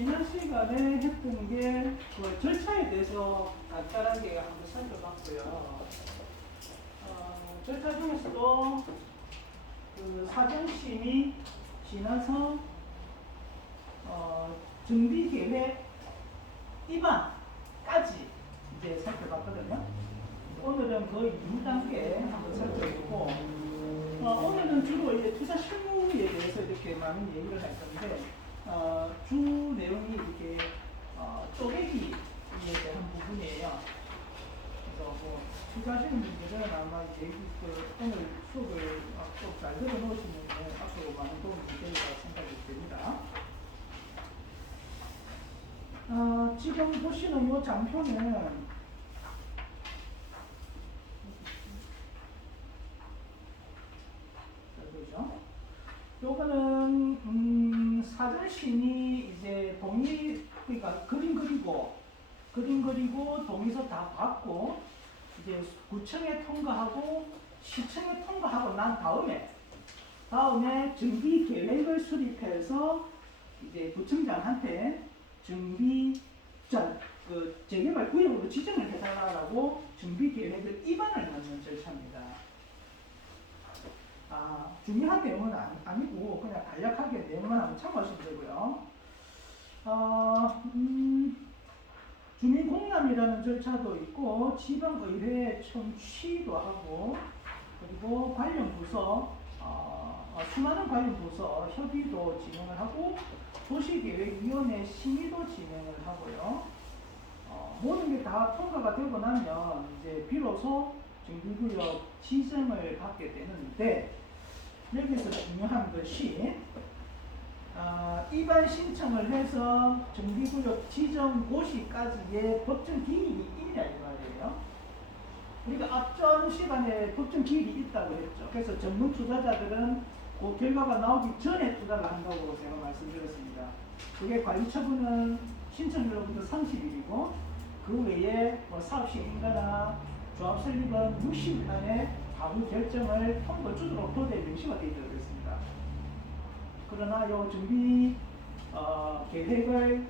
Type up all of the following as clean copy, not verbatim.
지난 시간에 했던 게 그 절차에 대해서 간단하게 한번 살펴봤고요. 절차 중에서도 그 사전심의 지나서 준비계획 입안까지 이제 살펴봤거든요. 오늘은 그 2단계 한번 살펴보고 오늘은 주로 이제 투자 실무에 대해서 이렇게 많은 얘기를 할 건데 주 내용이 이렇게 쪼개기 대한 부분이에요. 그래서 뭐 투자하시는 분들은 아마 이제 오늘 수업을 꼭 잘 들어놓으시면 앞으로 많은 도움이 될 거라 생각이 듭니다. 지금 보시는 이 장표는 요거는 사전심의 이제 동의 그러니까 그림 그리고 동의서 다 받고 이제 구청에 통과하고 시청에 통과하고 난 다음에 정비 계획을 수립해서 이제 구청장한테 그 재개발 구역으로 지정을 해달라고 정비 계획을 입안을 넣는 절차입니다. 중요한 내용은 아니고 그냥 간략하게 내용만 한번 참고하시면 되고요. 주민공람이라는 절차도 있고 지방의회 청취도 하고 그리고 관련 부서 수많은 관련 부서 협의도 진행을 하고 도시계획위원회 심의도 진행을 하고요. 모든 게 다 통과가 되고 나면 이제 비로소 정비구역 지정을 받게 되는데 여기서 중요한 것이 입안 신청을 해서 정비구역 지정 고시까지의 법정 기일이 있냐 이 말이에요. 우리가 앞전 시간에 법정 기일이 있다고 했죠. 그래서 전문 투자자들은 그 결과가 나오기 전에 투자를 한다고 제가 말씀드렸습니다. 그게 관리처분은 신청일로부터 30일이고 그 외에 뭐 사업 시행인가나 조합 설립은 60일 안에 바로 결정을 통보 주도록 도대에 명시가 되어 있습니다. 그러나 이 정비 계획을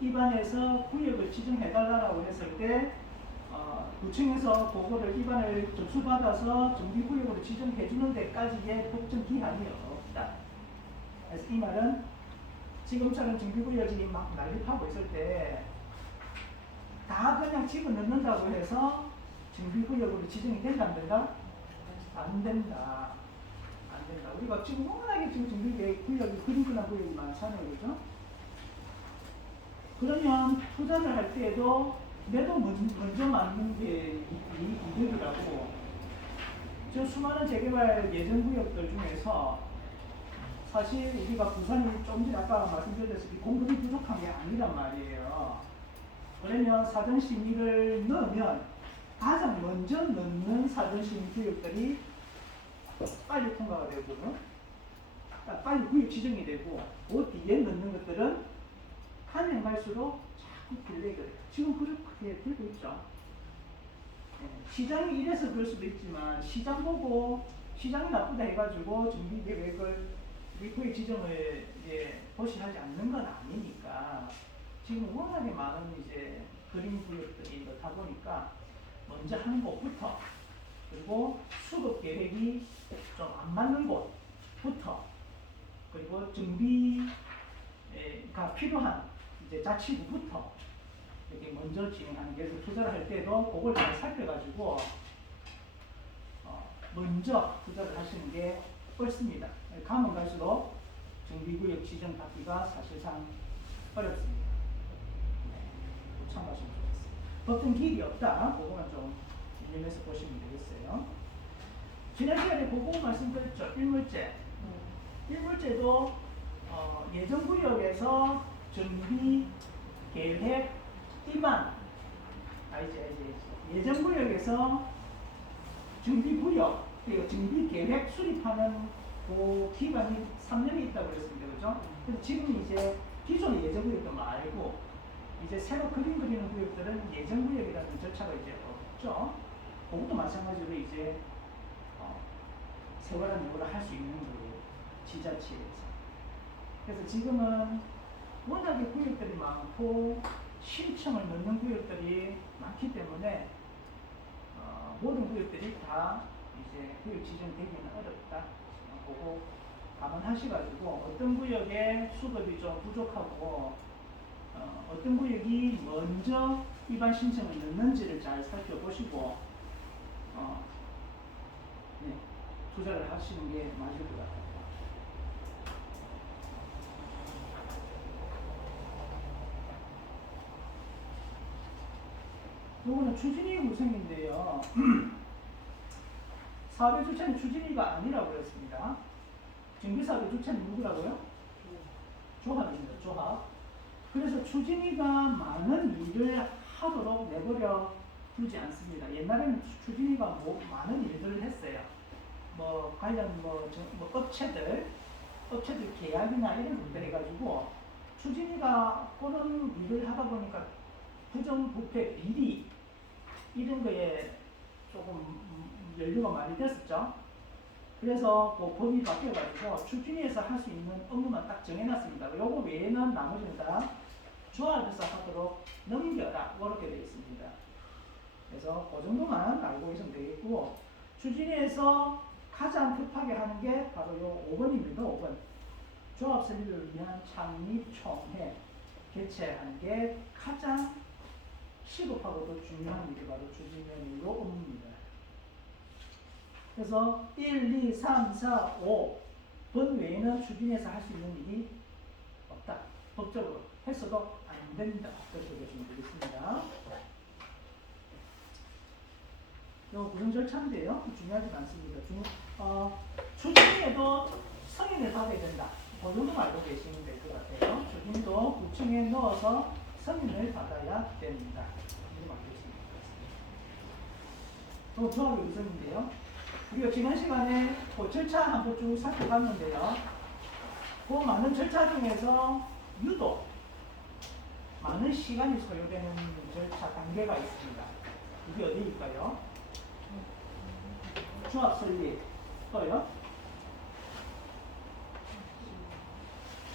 입안해서 구역을 지정해달라고 했을 때 구청에서 그거를 입안을 접수받아서 정비구역으로 지정해주는 데까지의 법정 기한이 없다. 그래서 이 말은 지금처럼 정비구역이 막 난립하고 있을 때 다 그냥 집어넣는다고 해서 정비구역으로 지정이 된다 안 된다? 안 된다. 안 된다. 우리가 지금 워낙에 지금 정비구역이 그림그란 구역이 많잖아요. 그죠? 그러면 투자를 할 때에도 매도 먼저 맞는 게 이득이라고. 저 수많은 재개발 예정구역들 중에서 사실 우리가 부산이 좀 전에 아까 말씀드렸다시피 공급이 부족한 게 아니란 말이에요. 그러면 사전심의를 넣으면 가장 먼저 넣는 사전심의 구역들이 빨리 통과가 되고 빨리 구역 지정이 되고 그 뒤에 넣는 것들은 가면 갈수록 자꾸 딜레이가 돼요. 지금 그렇게 되고 있죠. 시장이 이래서 그럴 수도 있지만 시장 보고 시장이 나쁘다 해가지고 정비계획을 구역 지정을 도시하지 않는 건 아니니까 지금 워낙에 많은 이제 그림 구역들이 이렇다 보니까 먼저 하는 곳부터 그리고 수급 계획이 좀 안 맞는 곳부터 그리고 정비가 필요한 이제 자치구부터 이렇게 먼저 진행하는 게 투자를 할 때도 그걸 잘 살펴가지고 먼저 투자를 하시는 게 옳습니다. 가면 갈수록 정비구역 지정 받기가 사실상 어렵습니다. 참고하시면 좋겠습니다. 법정 기일이 없다. 그거만 좀 유념해서 보시면 되겠어요. 지난 시간에 그거 말씀드렸죠. 일물제. 일물제도 예정구역에서 정비 계획 입안 예정구역에서 정비구역 그리고 정비계획 수립하는 그 기간이 3년이 있다고 그랬습니다. 그죠? 그래서 지금 이제 기존의 예정구역도 말고 이제 새로 그림 그리는 구역들은 예정구역이라는 절차가 이제 없죠. 그것도 마찬가지로 이제 세월한 요구를 할 수 있는 거고 지자체에서. 그래서 지금은 워낙에 구역들이 많고 신청을 넣는 구역들이 많기 때문에 모든 구역들이 다 이제 구역 지정되기는 어렵다. 보고 감안하셔가지고 어떤 구역에 수급이 좀 부족하고 어떤 구역이 먼저 입안 신청을 넣는지를 잘 살펴보시고 네, 투자를 하시는 게 맞을 것 같아요. 요거는 추진위 구성인데요. 사업의 주체는 추진위가 아니라고 그랬습니다. 정비사업의 주체는 누구라고요? 조합입니다. 조합. 그래서 추진위가 많은 일을 하도록 내버려 두지 않습니다. 옛날에는 추진위가 많은 일들을 했어요. 관련 업체들 계약이나 이런 것들 해가지고 추진위가 그런 일을 하다 보니까 부정부패 비리 이런 거에 조금 연루가 많이 됐었죠. 그래서 법이 바뀌어가지고 추진위에서 할 수 있는 업무만 딱 정해놨습니다. 요거 외에는 나머지는 다 조합에서 하도록 넘겨라 그렇게 되어 있습니다. 그래서 그 정도만 알고 있으면 되겠고 추진위에서 가장 급하게 하는 게 바로 요 5번입니다. 5번. 조합 설립을 위한 창립 총회 개최하는 게 가장 시급하고도 중요한 일이 바로 추진위원회의 업무입니다. 그래서 1, 2, 3, 4, 5번 외에는 추진위에서 할 수 있는 일이 없다. 법적으로 했어도 안 된다. 그렇게 보시면 되겠습니다. 요 구성 절차인데요. 중요하지 않습니다. 추진위에도 승인을 받아야 된다. 그 정도만 알고 계시면 될 것 같아요. 추진도 구청에 넣어서 승인을 받아야 됩니다. 이렇게 알겠습니다. 또 조합의 구성인데요. 우리가 지난 시간에 그 절차 한번 쭉 살펴봤는데요. 그 많은 절차 중에서 유독 많은 시간이 소요되는 절차 단계가 있습니다. 이게 어디일까요? 조합 설립 또요?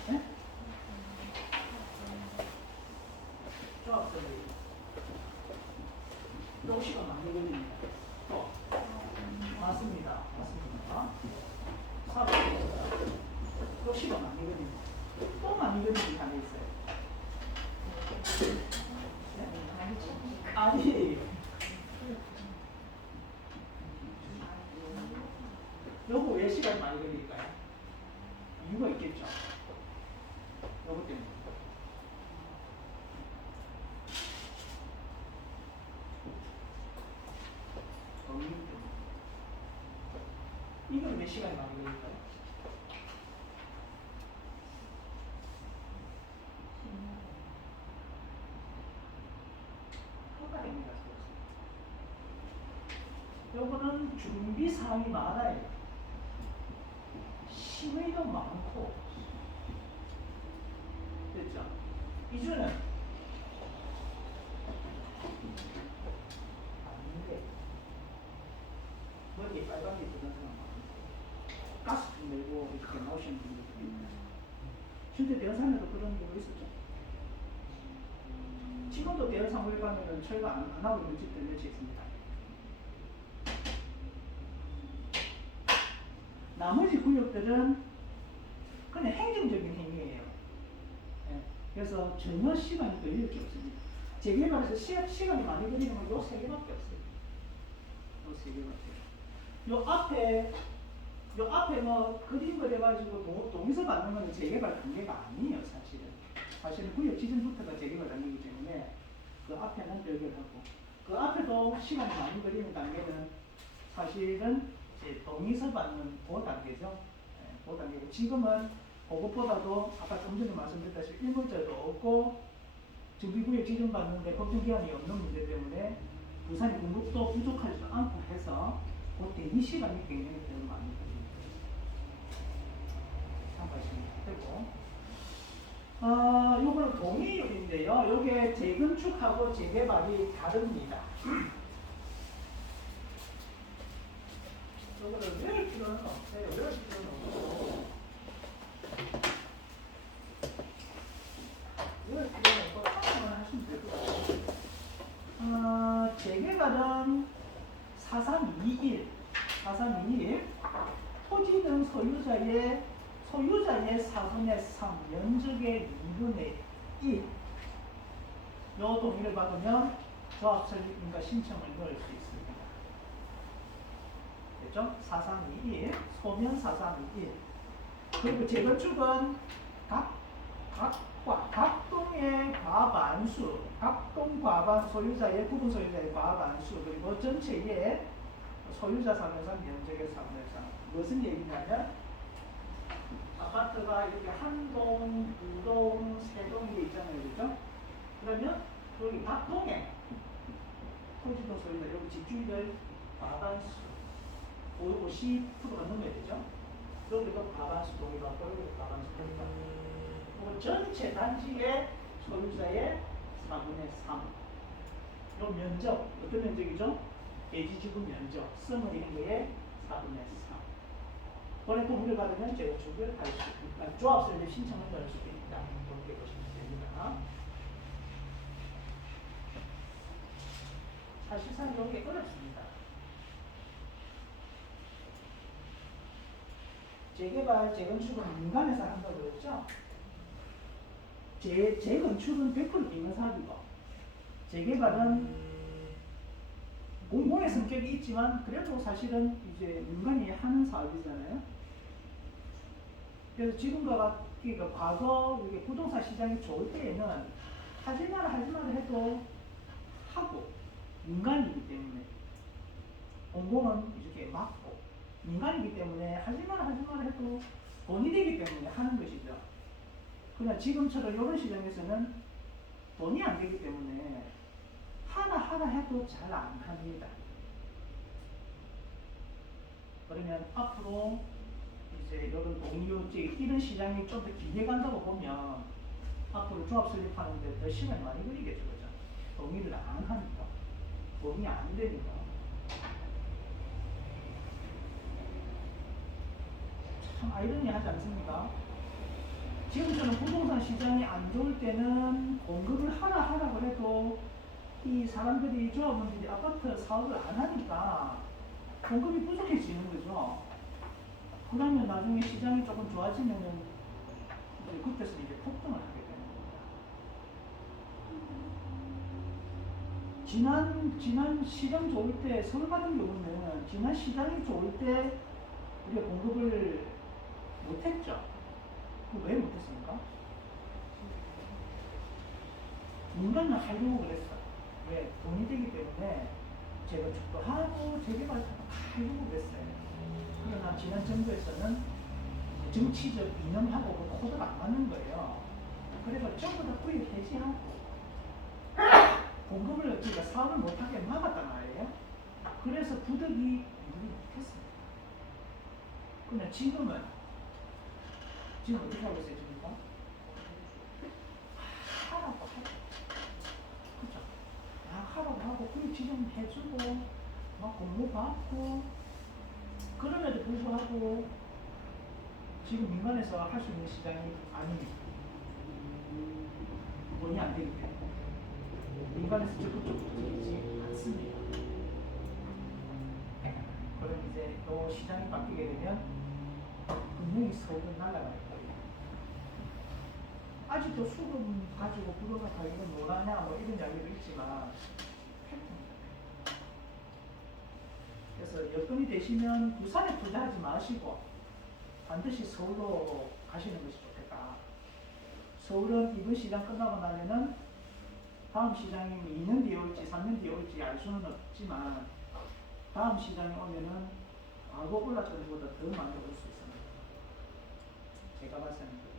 네? 조합 설립 또 시간 많이 걸립니다. 또 맞습니다. 사업 또 시간 많이 걸립니다. 또 많이 걸리는 단에 있어요. 네? 아니 요거 왜 시간이 많이 걸릴까요? 이유가 있겠죠. 요거 때문에. 이건 왜 시간이 많이 걸릴까요? 효과됩니다. 요거는 준비 사항이 많아요. 심의도 많고, 됐죠? 이주는 아닌데, 머리에 빨간 게 드는 사람 많은데, 가스 좀 내고 이렇게 나오시는 분들도 있나요? 실제 대여산에도 그런 경우 있었죠. 지금도 대여산 물 가면은 철거 안 하고 있는 집들 몇이 있습니다. 나머지 구역들은 그냥 행정적인 행위예요. 네. 그래서 전혀 시간이 걸릴 게 없습니다. 재개발에서 시간이 많이 걸리는 건 요 세 개밖에 없어요. 요 세 개밖에. 요 앞에 그림 그려가지고 동의서 받는 건 재개발 단계가 아니에요, 사실은. 사실은 구역 지정부터가 재개발 단계이기 때문에 그 앞에는 별개하고 그 앞에도 시간이 많이 걸리는 단계는 사실은 이제 동의서 받는 그 단계죠. 네, 그 단계고 지금은 그것보다도 아까 좀 전에 말씀드렸다시피 일몰자도 없고 정비구역 지정받는데 법정기한이 없는 문제 때문에 부산이 공급도 부족하지도 않고 해서 그 대기 시간이 굉장히 더 많이 걸립니다. 참고하시면 되고 요거는 동의율인데요. 요게 재건축하고 재개발이 다릅니다. 요거를 외울 필요는 없어요. 외울 필요는 없고 개발은 4321 토지는 소유자의 4분의 3 면적의 2분의 1 요 동의를 받으면 조합 설립인가 신청을 넣을 수 있습니다. 됐죠? 4321 소면 4321 그리고 재건축은 각동의 과반수, 각동 과반 소유자의 부분 소유자의 과반수 그리고 전체의 소유자 3분의 3 면적의 3분의 3 무슨 얘기냐면 아파트가 이렇게 한 동, 두 동, 세 동이 있잖아요, 그죠? 그러면 여기 각 동에 토지도 소유자 여기 집주인들 과반수 50%가 넘어야 되죠? 여기도 과반수 동의 받고 여기도 과반수 동의 받고 그리고 전체 단지의 소유자의 4분의 3 요 면적 어떤 면적이죠? 대지지구 면적 써머리 행거의 4분의 3 번에 동의를 받으면 재건축을 할 수 있다. 조합 설립 신청을 넣을 수 있다. 이렇게 보시면 됩니다. 사실상 이게 어렵습니다. 재개발, 재건축은 민간에서 한다고 그랬죠? 재건축은 100% 민간 사업이고 재개발은 공공의 성격이 있지만 그래도 사실은 이제 민간이 하는 사업이잖아요. 그래서 지금과 같이 과거 이게 부동산 시장이 좋을 때에는 하지마라 해도 하고 민간이기 때문에 공공은 이렇게 막고 민간이기 때문에 하지마라 해도 돈이 되기 때문에 하는 것이죠. 그러나 지금처럼 이런 시장에서는 돈이 안 되기 때문에 하나 해도 잘 안 합니다. 그러면 앞으로 이제 이런 공유지 이런 시장이 좀 더 길게 간다고 보면 앞으로 조합 설립하는데 더 시간이 많이 걸리겠죠, 그죠? 동의를 안 하니까 돈이 안 되니까. 참 아이러니하지 않습니까? 지금처럼 부동산 시장이 안 좋을 때는 공급을 하라고 해도 이 사람들이 조합원들이 아파트 사업을 안 하니까 공급이 부족해지는 거죠. 그러면 나중에 시장이 조금 좋아지면은 그때서 이제 폭등을 하게 되는 겁니다. 지난 시장 좋을 때 서울 같은 경우는 지난 시장이 좋을 때 우리가 공급을 못했죠. 왜 못했습니까? 민간은 하려고 그랬어. 왜? 돈이 되기 때문에 재건축도 하고 재개발도 하려고 그랬어요. 그러나 지난 정부에서는 정치적 이념하고 그 코드가 안 맞는 거예요. 그래서 전부 다 구입 해지하고 공급을 어찌가 사업을 못하게 막았단 말이에요. 그래서 부득이 일을 못했습니다. 그러나 지금 어떻게 하고 있어요, 지금? 하라고 하고, 그죠? 하라고 하고, 구입 지정해주고, 막 공모 받고, 그럼에도 불구하고 지금 민간에서 할 수 있는 시장이 아닙니다. 돈이 안 되기 때문에 민간에서 적극적으로 되지 않습니다. 그럼 이제 또 시장이 바뀌게 되면 분명히 서울은 날아갈 거예요. 아직도 수금 가지고 부동산 가격은 뭐하냐 뭐 이런 이야기도 있지만 팩트입니다. 그래서 여건이 되시면 부산에 투자하지 마시고 반드시 서울로 가시는 것이 좋겠다. 서울은 이번 시장 끝나고 나면은 다음 시장이 2년 뒤에 올지 3년 뒤에 올지 알 수는 없지만 다음 시장에 오면은 과거 올랐던 것보다 더 많이 올 수 있습니다. 제가 봤을 때는 그래요.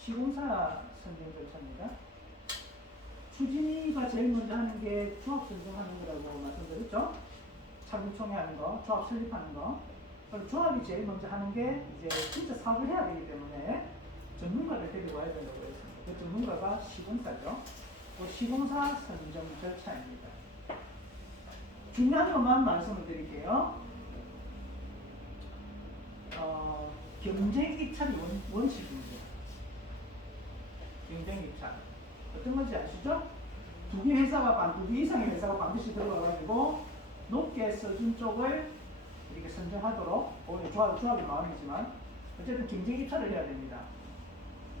시공사 선정 절차입니다. 추진위가 제일 먼저 하는 게 조합 선정하는 거라고 말씀드렸죠. 창립총회 하는 거, 조합 설립하는 거. 그럼 조합이 제일 먼저 하는 게 이제 진짜 사업을 해야 되기 때문에 전문가를 데리고 와야 된다고 했습니다. 그 전문가가 시공사죠. 그 시공사 선정 절차입니다. 중요한 것만 말씀을 드릴게요. 경쟁 입찰이 원칙입니다. 경쟁 입찰. 어떤 건지 아시죠? 두 개 회사가 두 개 이상의 회사가 반드시 들어가가지고 높게 써준 쪽을 이렇게 선정하도록 오늘 조합이 마음이지만 어쨌든 경쟁 입찰을 해야 됩니다.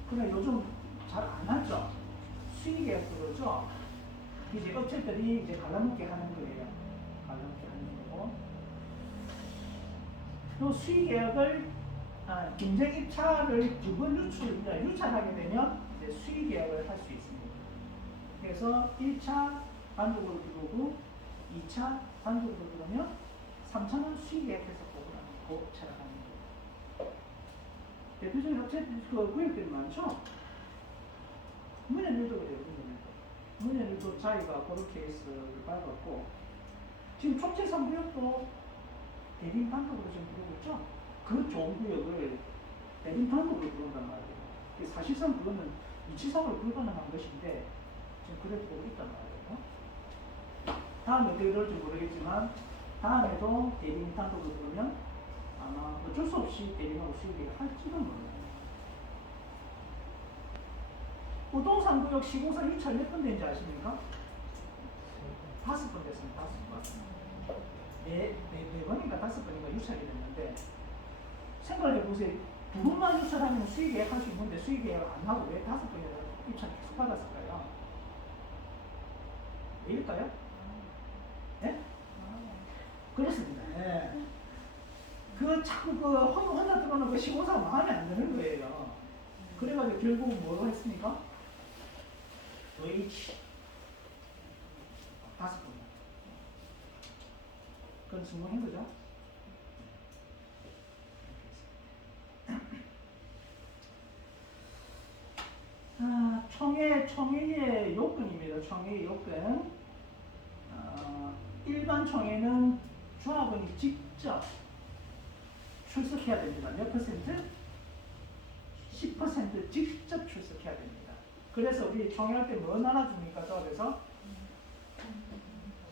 그러나 요즘 잘 안 하죠. 수익계약 그러죠. 이제 업체들이 이제 갈라먹게 하는 거예요. 갈라먹게 하는 거고. 또 수익계약을 경쟁 입찰을 두 번 유찰하게 되면 이제 수익계약을 할 수 있습니다. 그래서 1차 단독으로 들어오고 2차 단독으로 들어오면 3차는 수익계약해서 고업체를 하는 거예요. 대표적인 업체 구역들이 많죠. 문현일도 그래요. 문현일도 자기가 그런 케이스를 밟았고 지금 촉재 3구역도 대림 단독으로 지금 들어오고 있죠. 그 좋은 구역을 대림 단독으로 들어온단 말이에요. 사실상 그거는 이치상으로 불가능한 것인데 지금 그래 보고 있단 말이에요. 다음에 어떻게 될지 모르겠지만 다음에도 대림 단독으로 들어오면 아마 어쩔 수 없이 대림하고 수익을 할지도 몰라요. 우동산 구역 시공사 유찰 몇 번 된지 아십니까? 5번 됐습니다. 5번. 네 번인가 5번인가 유찰이 됐는데 생각을 해보세요. 두 번만 유찰하면 수익 계획할 수 있는데 수익 계획을 안 하고 왜 5번이나 유찰 계속 받았을까요? 왜일까요? 네? 그렇습니다. 네. 자꾸 혼자 들어오는 그 시공사가 마음에 안 드는 거예요. 그래가지고 결국 뭐로 했습니까? H 5번. 그건 성공한 거죠. 총회의 요건입니다. 총회의 요건. 일반 총회는 조합원이 직접 출석해야 됩니다. 몇 퍼센트? 10% 직접 출석해야 됩니다. 그래서 우리 총회할 때 뭐 나눠줍니까? 조합에서?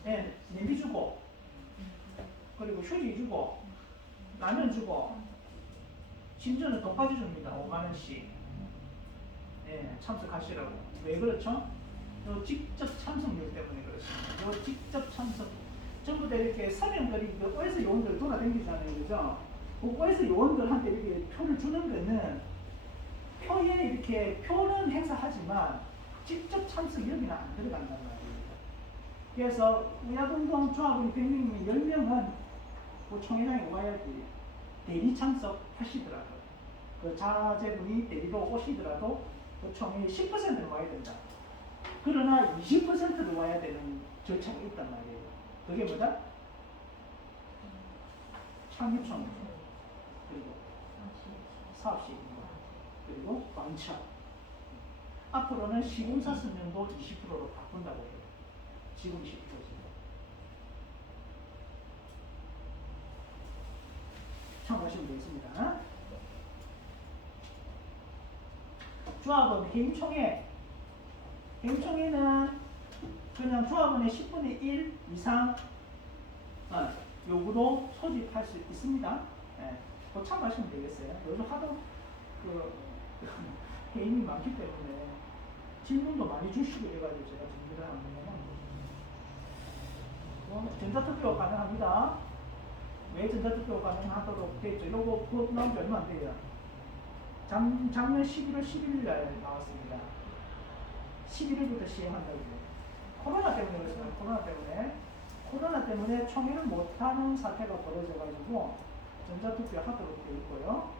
네, 내비 주고, 그리고 휴지 주고, 라면 주고, 심지어는 돈까지 줍니다. 5만원씩. 네, 참석하시라고. 왜 그렇죠? 요 직접 참석률 때문에 그렇습니다. 요 직접 참석. 전부 다 이렇게 서명들이 OS 요원들 돌아다니잖아요. 그죠? 그 OS 요원들한테 이렇게 표를 주는 거는 표에 이렇게 표는 행사하지만 직접 참석 여기는 안 들어간단 말이에요. 그래서 우야동동 조합원이 100명이면 10명은 그 총회장에 와야지 대리 참석 하시더라고요. 그 자제분이 대리로 오시더라도 그 총회에 10%는 와야 된다. 그러나 20%를 와야 되는 절차가 있단 말이에요. 그게 뭐다? 창립총회, 그리고 사업시행령, 그리고 관차. 앞으로는 시공사 수명도 20%로 바꾼다고 해요. 지금 20%지. 참고하시면 되겠습니다. 조합원 회의총회. 회의총회는 그냥 조합원의 10분의 1 이상 요구로 소집할 수 있습니다. 예, 그거 참고하시면 되겠어요. 요즘 하도 회의이 많기 때문에 질문도 많이 주시고 해가지고 제가 준비를 하면 전자투표 가능합니다. 왜 전자투표 가능하도록 되어 있죠? 요거 그거 나온 지 얼마 안 돼요. 작년 11월 11일 날 나왔습니다. 11일부터 시행한다고. 코로나 때문에 그렇습니다. 코로나 때문에 총회를 못하는 사태가 벌어져가지고 전자투표 하도록 되어 있고요.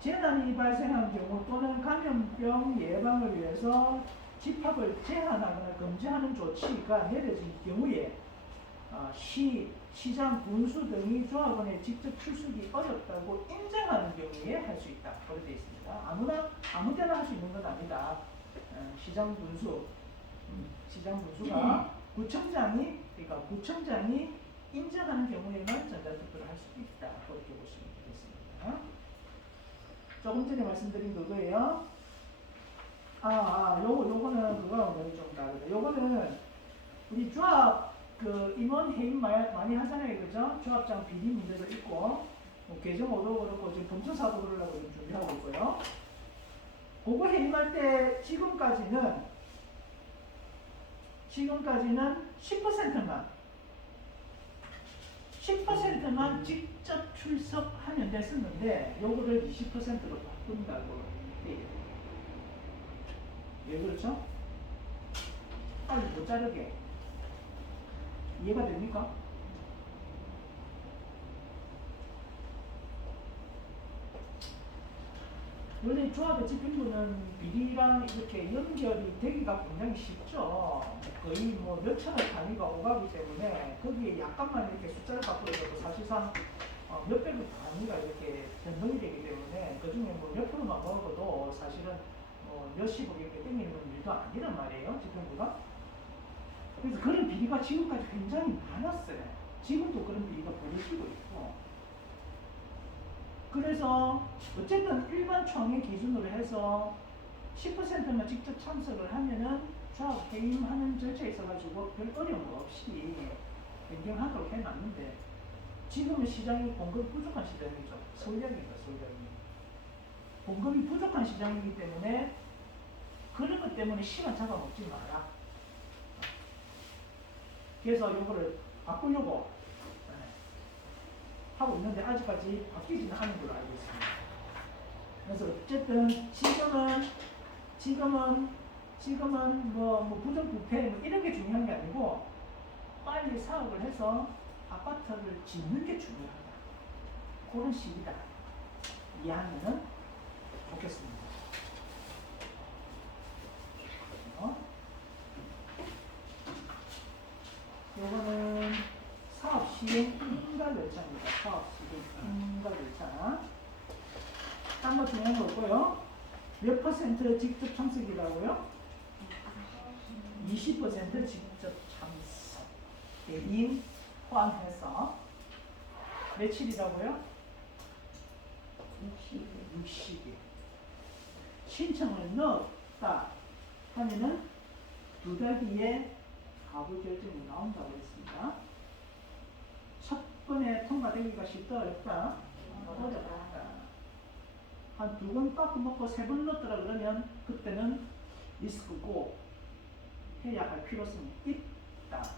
재난이 발생한 경우 또는 감염병 예방을 위해서 집합을 제한하거나 금지하는 조치가 내려진 경우에 시장, 군수 등이 조합원에 직접 출석이 어렵다고 인정하는 경우에 할 수 있다. 그렇게 되어 있습니다. 아무 때나 할 수 있는 건 아니다. 시장, 군수가 구청장이 인정하는 경우에만 전자투표를 할 수 있다. 그렇게 보시면 되겠습니다. 조금 전에 말씀드린 그거예요. 요거는 그거하고 좀 다르다. 요거는 우리 조합 임원 회의 많이 하잖아요, 그죠? 조합장 비리 문제도 있고, 계정오도 그렇고 지금 범죄사도 그러려고 준비하고 있고요. 그거 해임할 때 지금까지는 10%만 직접 출석하면 됐었는데 요거를 20%로 바꾼다고 해요. 왜 그렇죠? 빨리 못 자르게. 이해가 됩니까? 원래 조합의 집행부는 비리랑 이렇게 연결이 되기가 굉장히 쉽죠. 거의 뭐 몇천억 단위가 오가기 때문에 거기에 약간만 이렇게 숫자를 바꾸어도 사실상 몇백억 단위가 이렇게 변동이 되기 때문에 그 중에 뭐 몇 프로만 먹어도 사실은 뭐 몇십억 이렇게 땡기는 일도 아니란 말이에요. 집행부가. 그래서 그런 비리가 지금까지 굉장히 많았어요. 지금도 그런 비리가 벌어지고 있고. 그래서 어쨌든 일반 총회 기준으로 해서 10%만 직접 참석을 하면은 조합 해임하는 절차에 있어가지고 별 어려움 없이 변경하도록 해놨는데 지금은 시장이 공급이 부족한 시장이죠. 서울역입니다. 서울역이. 공급이 부족한 시장이기 때문에 그런 것 때문에 시간 잡아먹지 마라. 그래서 이거를 바꾸려고 하고 있는데 아직까지 바뀌지는 않은 걸로 알고 있습니다. 그래서 어쨌든 지금은 뭐 부정부패 뭐 이런 게 중요한 게 아니고 빨리 사업을 해서 아파트를 짓는 게 중요하다. 그런 식이다. 이해하면 좋겠습니다. 요거는 사업 시행 인가 절차입니다. 사업 시행 인가 절차. 딴 거 중요한 거 없고요. 몇 퍼센트 직접 참석이라고요? 20% 직접 참석. 대리인 포함해서 며칠이라고요? 60일. 신청을 넣었다 하면은 2달 뒤에 가부 결정이 나온다고 했습니다. 첫 번에 통과되기가 쉽다 어렵다? 어렵다. 한 2번 깎고 먹고 3번 넣었더라 그러면 그때는 리스크고 해야 할 필요성이 있다.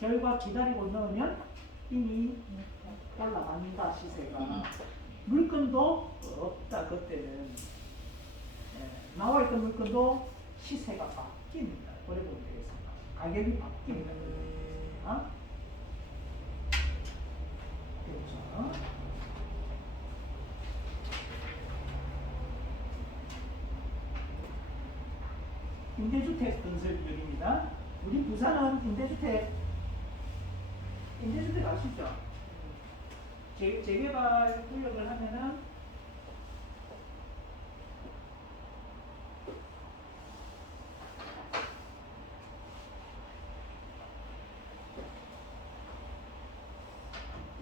결과 기다리고 넣으면 이미 올라간다 시세가. 물건도 없다 그때는. 나와있던 물건도 시세가 바뀝니다. 그래 보면 되겠습니다. 가격이 바뀝니다. 그렇죠. 임대주택 건설비율입니다. 우리 부산은 임대주택 아시죠? 재개발 구역을 하면은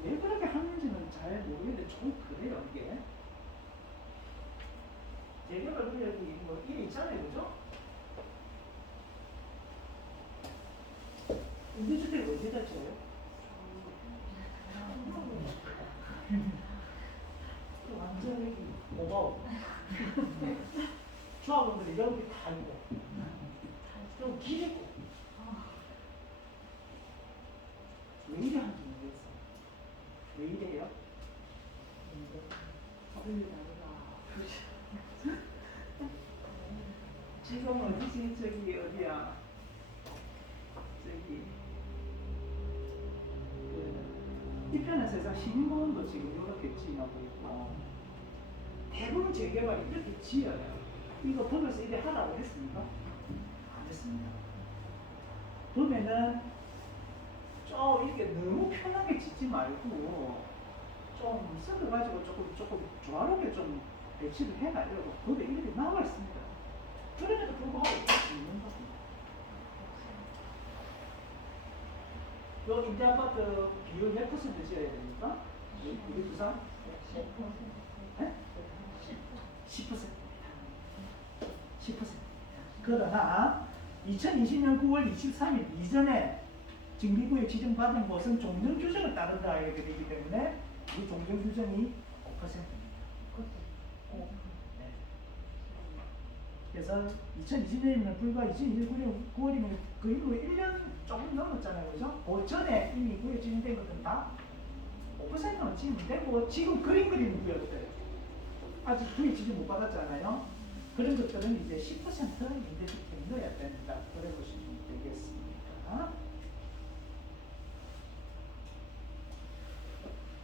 왜 그렇게 하는지는 잘 모르겠는데 좀 그래요 이게. 재개발 구역이 뭐 이게 있잖아요, 그죠? 임대주택 어디다 지어요? 완전히 고마워. 조합원들이 여기 다 있고 좀 길고 왜 이래 하는지 모르겠어. 왜 이래요? 지금 어디지? 저기 어디야? 저기 이편의 세상 시민공원도 지금 이렇게 지어나고 있고 대부분 재개발이 이렇게 지어요. 이거 법에서 이래 하라고 했습니까? 안 했습니다. 그러면은 좀 이렇게 너무 편하게 짓지 말고 좀 섞어가지고 조금 조화롭게 좀 배치를 해놔요. 법에 이렇게 나와 있습니다. 그럼에도 불구하고 짓는 겁니다. 요 임대아파트 비율 몇 퍼센트 지어야 됩니까? 우리 부산? 10%. 10%입니다. 10%. 그러나 2020년 9월 23일 이전에 증비구역 지정받은 곳은 종전 규정을 따른다 이렇게 되기 때문에 이 종전 규정이 5%입니다. 네. 그래서 2020년이면 불과 2019년 9월이면 거의 뭐 1년 조금 넘었잖아요. 그죠? 그 전에 이미 구역 진행된 것들은 다 5%는 지금 되고 지금 그림 그리는 구역들 아직 구역 지정 못 받았잖아요. 그런 것들은 이제 10% 임대주택 넣어야 된다. 그래 보시면 되겠습니다.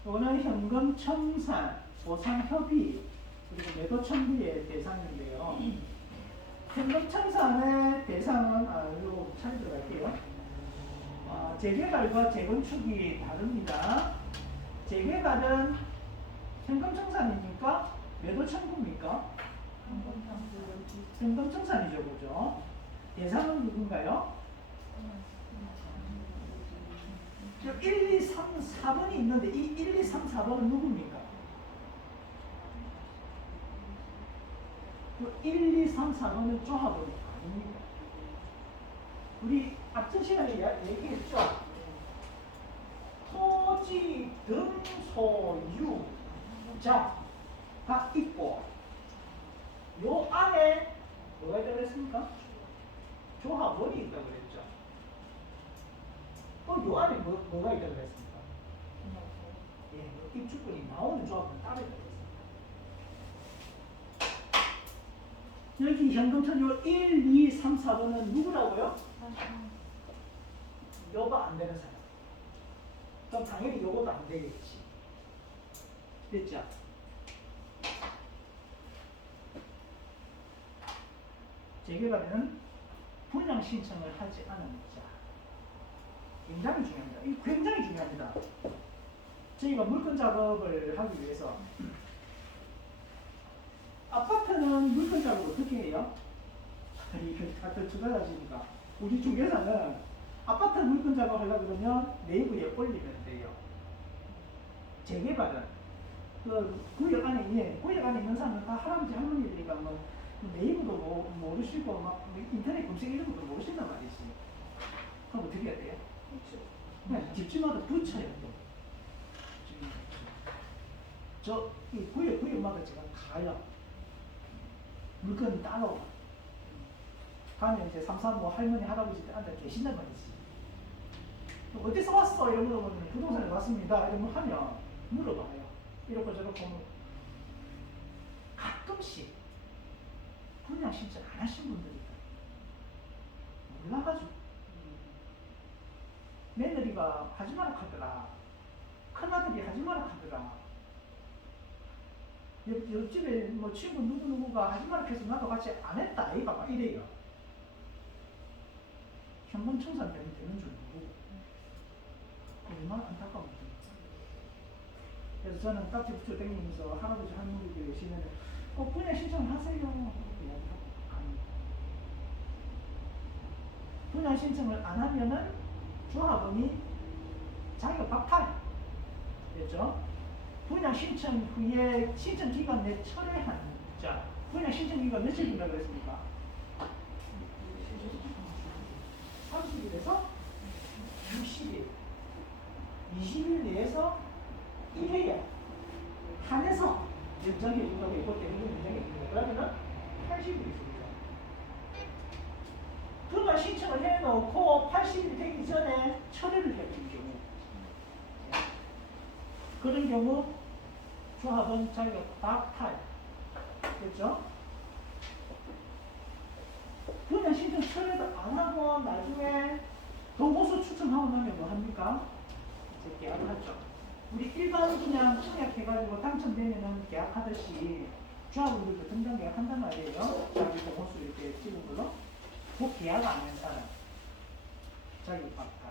이거는 현금 청산, 보상 협의, 그리고 매도 청구의 대상인데요. 현금 청산의 대상은 이거 잘 들어갈게요. 재개발과 재건축이 다릅니다. 재개발은 현금 청산이니까 매도 청구입니까? 현금 청산이죠, 그죠? 대상은 누군가요? 1, 2, 3, 4번이 있는데 이 1, 2, 3, 4번은 누굽니까? 1, 2, 3, 4번은 조합은 아닙니다. 우리 앞전 시간에 얘기했죠? 토지 등 소유자가 있고 요 안에 뭐가 있다고 그랬습니까? 조합원이 있다고 그랬죠. 또 요 안에 뭐가 있다고 그랬습니까? 예, 입주권이 나오는 조합은 따로 있다고 그랬습니다. 여기 현금 청유 1, 2, 3, 4번은 누구라고요? 요거 안 되는 사람. 그럼 당연히 요것도 안 되겠지. 됐죠? 재개발에는 분양 신청을 하지 않은 자. 굉장히 중요합니다. 이 굉장히 중요합니다. 저희가 물건 작업을 하기 위해서 아파트는 물건 작업을 어떻게 해요? 이게 다들 투자자시니까 우리 중개사는 아파트 물건 작업하려고 그러면 내부에 올리면 돼요. 재개발은 그 구역 안에 있는 사람은 다 할아버지 할머니들이니까 뭐 네이버도 모르시고 막 인터넷 검색 이런 것도 모르신단 말이지. 그럼 어떻게 해야 돼요? 그냥 집집마다 붙여야 돼. 이 구역마다 제가 가요. 물건 따로 가면 이제 335 할머니 할아버지들 앉아 계신단 말이지. 어디서 왔어? 이런 거 보면 부동산에 왔습니다. 이런 거 하면 물어봐요. 이렇게 저렇게 하면 가끔씩 분양 신청 안 하신 분들이 있다. 몰라가지고 며느리가 하지 마라 하더라. 큰아들이 하지 마라 하더라. 옆집에 뭐 친구 누구누구가 하지 마라 해서 나도 같이 안 했다. 아이가 막 이래요. 현금 청산 되는 줄 모르고 얼마나 안타까운지. 그래서 저는 딱지 붙여 다니면서 할아버지 할머니들 계시면 분양 신청을 하세요. 그렇게 이야기하고 갑니다. 분양 신청을 안 하면은 조합원이 자기가 박탈. 됐죠? 분양 신청 후에 신청 기간 내 철회한 자. 분양 신청 기간 며칠 된다고 그랬습니까? 30일에서 60일. 20일 내에서 1회에 한해서 연장해 준다고 했고 때문에 연장해 준다. 그러면은 80일이 있습니다. 분양 신청을 해놓고 80일 되기 전에 철회를 해준 경우 그런 경우 조합은 자기가 박탈. 됐죠? 분양 신청 철회도 안 하고 나중에 동호수 추첨하고 나면 뭐 합니까? 이제 계약을 하죠. 우리 일반 분양 청약해가지고 당첨되면은 계약하듯이 조합원들도 등장 계약한단 말이에요. 자기 동호수 이렇게 찍은 걸로. 그 계약 안 한 사람. 자기 박탈.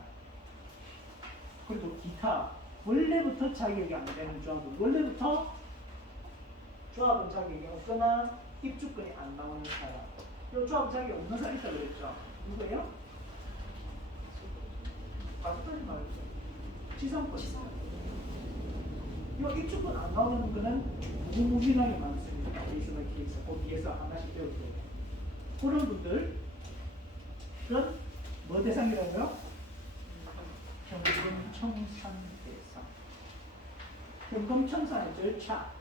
그리고 기타. 원래부터 자격이 안 되는 조합은 원래부터 조합은 자격이 없거나 입주권이 안 나오는 사람. 이 조합 자격이 없는 사람 있다고 그랬죠. 누구예요? 맞더니 말이죠. 지상권. 이 입주권 안 나오는 거는 무무진하게 많습니다. 케이스나 케이스. 그 뒤에서 하나씩 배울게요. 그런 분들은 뭐 대상이라고요? 현금 청산 대상. 현금 청산의 절차.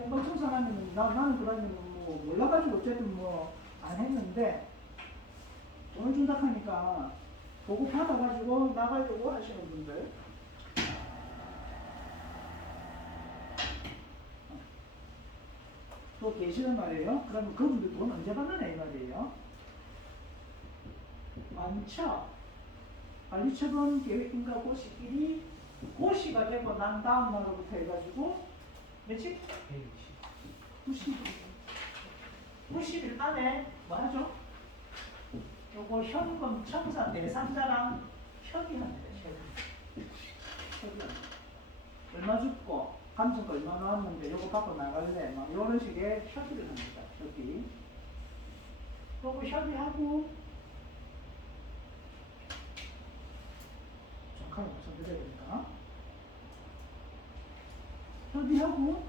행방청산하면 나는 그러면 뭐 몰라가지고 어쨌든 뭐 안 했는데 돈을 준다 하니까 보고 받아가지고 나가려고 하시는 분들 또 계시는 말이에요. 그러면 그분들 돈 언제 받느냐 이 말이에요. 많죠. 관리처분 계획인가 고시끼리 고시가 되고 난 다음 날로부터 해가지고 며칠? 90일. 90일 안에 뭐 하죠? 요거 현금 청산 대상자랑 협의합니다. 협의. 얼마 줬고 감정가 얼마 나왔는데 요거 받고 나갈래 막 요런 식의 협의를 합니다. 협의. 그리고 협의하고 정확하게 말씀드려야 되니까 협의하고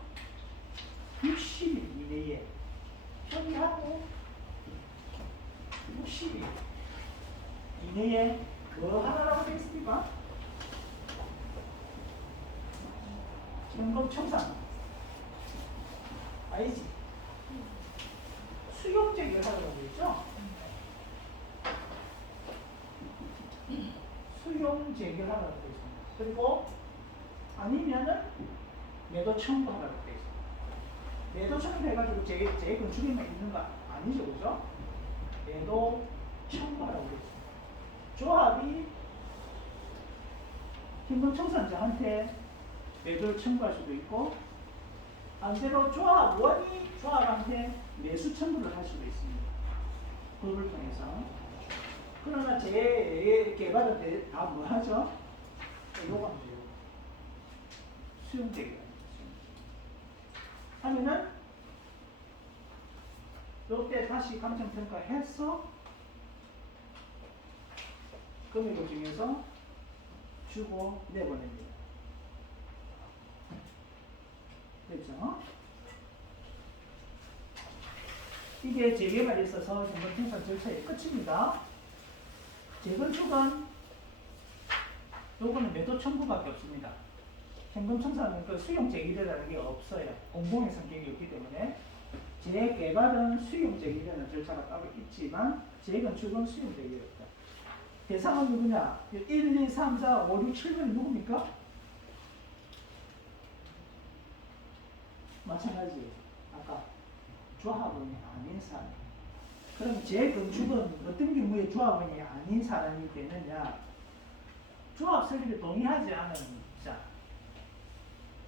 60일 이내에 협의하고 60일 이내에 뭐 하나라고 되어 있습니까? 현금 청산 아니지 수용 제기를 하라고 되어 있죠? 수용 제기를 하라고 되어 있습니다. 그리고 아니면은 매도 청구하라고 되어 있습니다. 매도 청구해가지고 제 건축에만 있는 거 아니죠, 그죠? 매도 청구하라고 되어 있습니다. 조합이 현금 청산자한테 매도를 청구할 수도 있고 반대로 조합원이 조합한테 매수 청구를 할 수도 있습니다. 법을 통해서. 그러나 제 개발은 다 뭐 하죠? 요거 하면 돼요. 수용되게 하면은 요때 다시 감정평가해서 금액을 중에서 주고 내보냅니다. 그렇죠? 이게 재개발에 있어서 현금청산 절차의 끝입니다. 재건축은 요거는 매도 청구밖에 없습니다. 현금청산은 그 수용 제기라는 게 없어요. 공공의 성격이 없기 때문에 재개발은 수용 제기라는 절차가 따로 있지만 재건축은 수용 제기가 없다. 대상은 누구냐? 1, 2, 3, 4, 5, 6, 7번이 누굽니까? 마찬가지. 아까 조합원이 아닌 사람. 그럼 재건축은 어떤 경우에 조합원이 아닌 사람이 되느냐? 조합 설립에 동의하지 않은 자.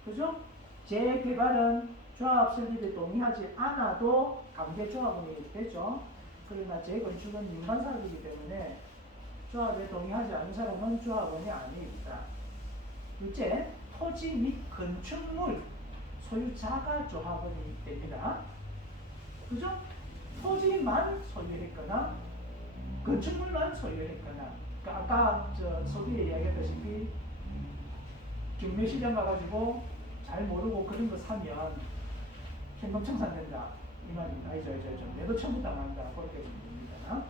그죠? 재개발은 조합 설립에 동의하지 않아도 강제 조합원이 되죠. 그러나 재건축은 민간 사업이기 때문에 조합에 동의하지 않은 사람은 조합원이 아닙니다. 둘째, 토지 및 건축물 소유자가 조합원이 됩니다. 그죠? 토지만 소유했거나 건축물만 소유했거나 그러니까 아까 서두에 이야기했다시피 경매시장 가가지고 잘 모르고 그런 거 사면 현금 청산된다 이 말입니다. 아니죠. 매도 청구당한다 그렇게 보면 됩니다.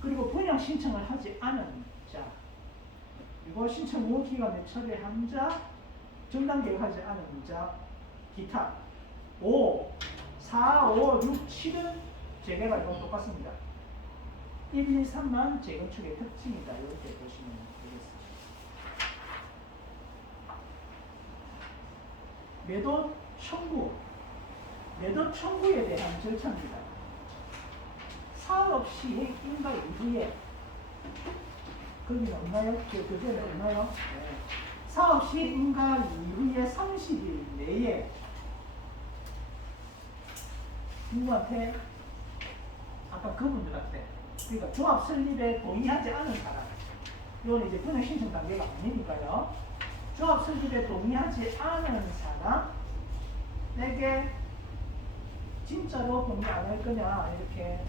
그리고 분양 신청을 하지 않은 자 그리고 신청 후 기간에 처리한 자 정당 계획하지 않은 자 기타 5, 4, 5, 6, 7은 재개발과 똑같습니다. 1, 2, 3만 재건축의 특징이다. 이렇게 보시면 되겠습니다. 매도 청구. 매도 청구에 대한 절차입니다. 사업 시행 인가 이후에 거기는 없나요? 교재는 없나요? 네. 사업 시행 인가 이후에 30일 내에 누구한테? 아까 그분들한테 그러니까 조합 설립에 동의하지 않은 사람 이건 이제 분양 신청 단계가 아니니까요. 조합 설립에 동의하지 않은 사람에게 진짜로 동의 안 할 거냐 이렇게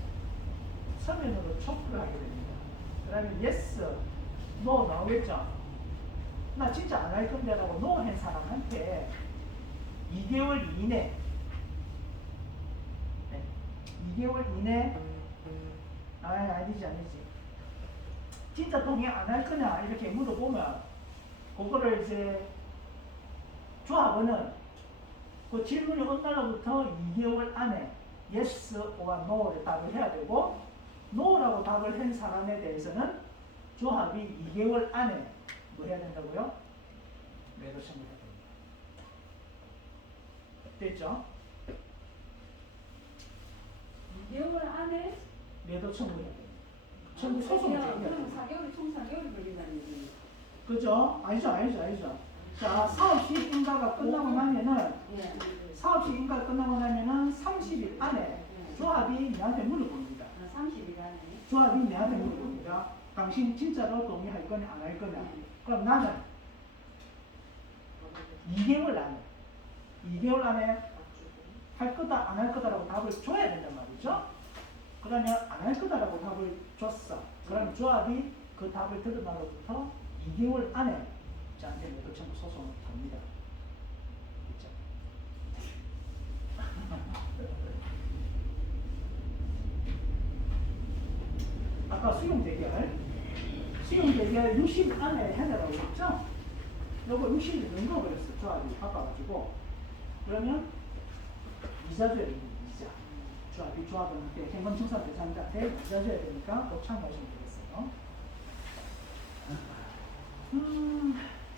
서면으로 촉구를 하게 됩니다. 그 다음에 yes, no 나오겠죠. 나 진짜 안 할 건데 라고 no 한 사람한테 2개월 이내 2개월 이내 아니지 진짜 동의 안 할 거냐 이렇게 물어보면 그거를 이제 조합원은 그 질문이 온 날로부터 2개월 안에 yes or no를 답을 해야 되고 no라고 답을 한 사람에 대해서는 조합이 2개월 안에 뭐 해야 된다고요? 매도 청구해야 됩니다. 됐죠? 2개월 안에 매도 청구해야 됩니다. 청구 소송을 제기해야 그럼 됩니다. 4개월이 총 4개월이 걸린다는 얘기예요. 그죠? 아니죠. 자, 사업시 인가가 끝나고 나면은 예. 사업시 인가가 끝나고 나면은 30일 안에 조합이 내한테 물어봅니다. 30일 안에. 조합이 내한테 물어봅니다. 당신 진짜로 동의할 거냐 안 할 거냐. 그럼 나는 2개월 안에 할 거다 안 할 거다라고 답을 줘야 된단 말이죠. 그러면 안 할 거다라고 답을 줬어. 그럼 조합이 그 답을 들은 날로부터 2개월 안에 저한테 매도 청구 소송을 합니다. 그렇죠? 아까 수용 대결 60일 안에 해내라고 했죠? 요거 60일 넘겨버렸어. 조합이 바꿔가지고. 그러면 이자 줘야 됩니다. 이자. 조합원한테 현금청산 대상자한테 이자 줘야 되니까 꼭 참고하시면 되겠어요.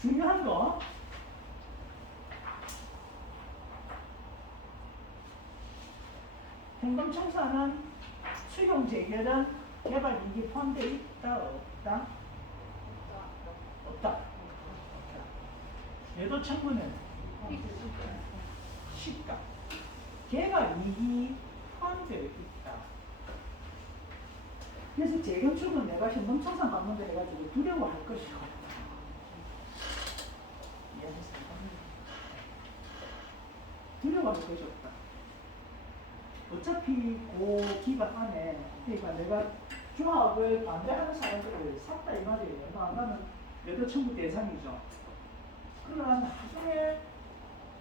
중요한 거 현금청산은 수용 재결은 개발 이익이 포함되어 있다 없다? 없다. 매도 청구는 시가 개발 이익이 포함되어 있다. 그래서 재건축은 내가 현금청산 받는다 해가지고 두려워할 것이고 두려워할 것이 없다. 어차피 그 기간 안에 그러니까 내가 조합을 반대하는 사람들을 샀다 이 말이에요. 나는 매도 청구 대상이죠. 그러나 나중에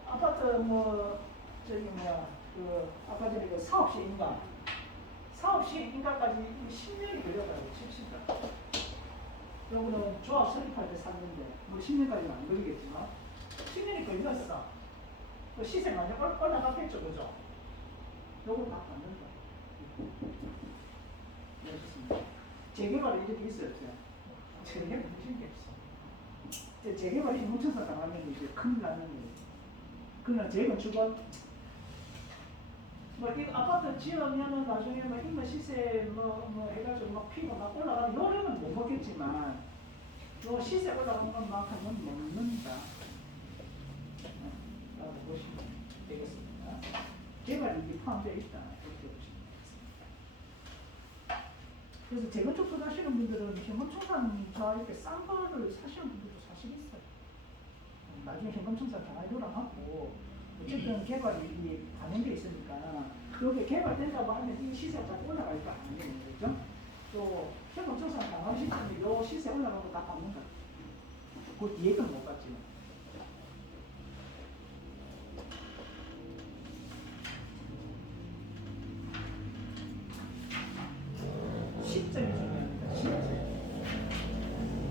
아파트 그 아까 전에 그 사업시 인가까지 10년이 걸려가지고 칩시다. 요거는 조합 설립할 때 샀는데 뭐 10년까지는 안 걸리겠지만 10년이 걸렸어. 그 시세 많이 올라갔겠죠, 그죠? 요거 다 받는다. 네, 좋습니다. 재개발이 이렇게 있어요, 재개발 무슨 게 없어. 재개발이 뭉쳐서 당하면 이제 큰일 나는 거예요. 그러나 재건축은 뭐 이 아파트 지으면은 나중에 뭐 인물 시세 뭐 해가지고 막 피고 막 올라가면 요령은 못 먹겠지만 요 시세 올라가는 것만큼은 먹는다. 라고 보시면 되겠습니다. 개발 이익이 포함되어 있다. 이렇게 보시면 되겠습니다. 그래서 재건축 투자하시는 분들은 현금청산 이렇게 싼 거를 사시는 분들도 사실 있어요. 나중에 현금청산 당하도록 하고 어쨌든 개발이 반영돼 있으니까 여기 개발된다고 하면 이 시세가 잘 올라갈 거 아니에요, 그죠? 또 현금청산 당할 시점에 이 시세 올라가는 거 다 받는 거예요. 그 뒤에는 못 받지만. 시점이 중요합니다. 시점.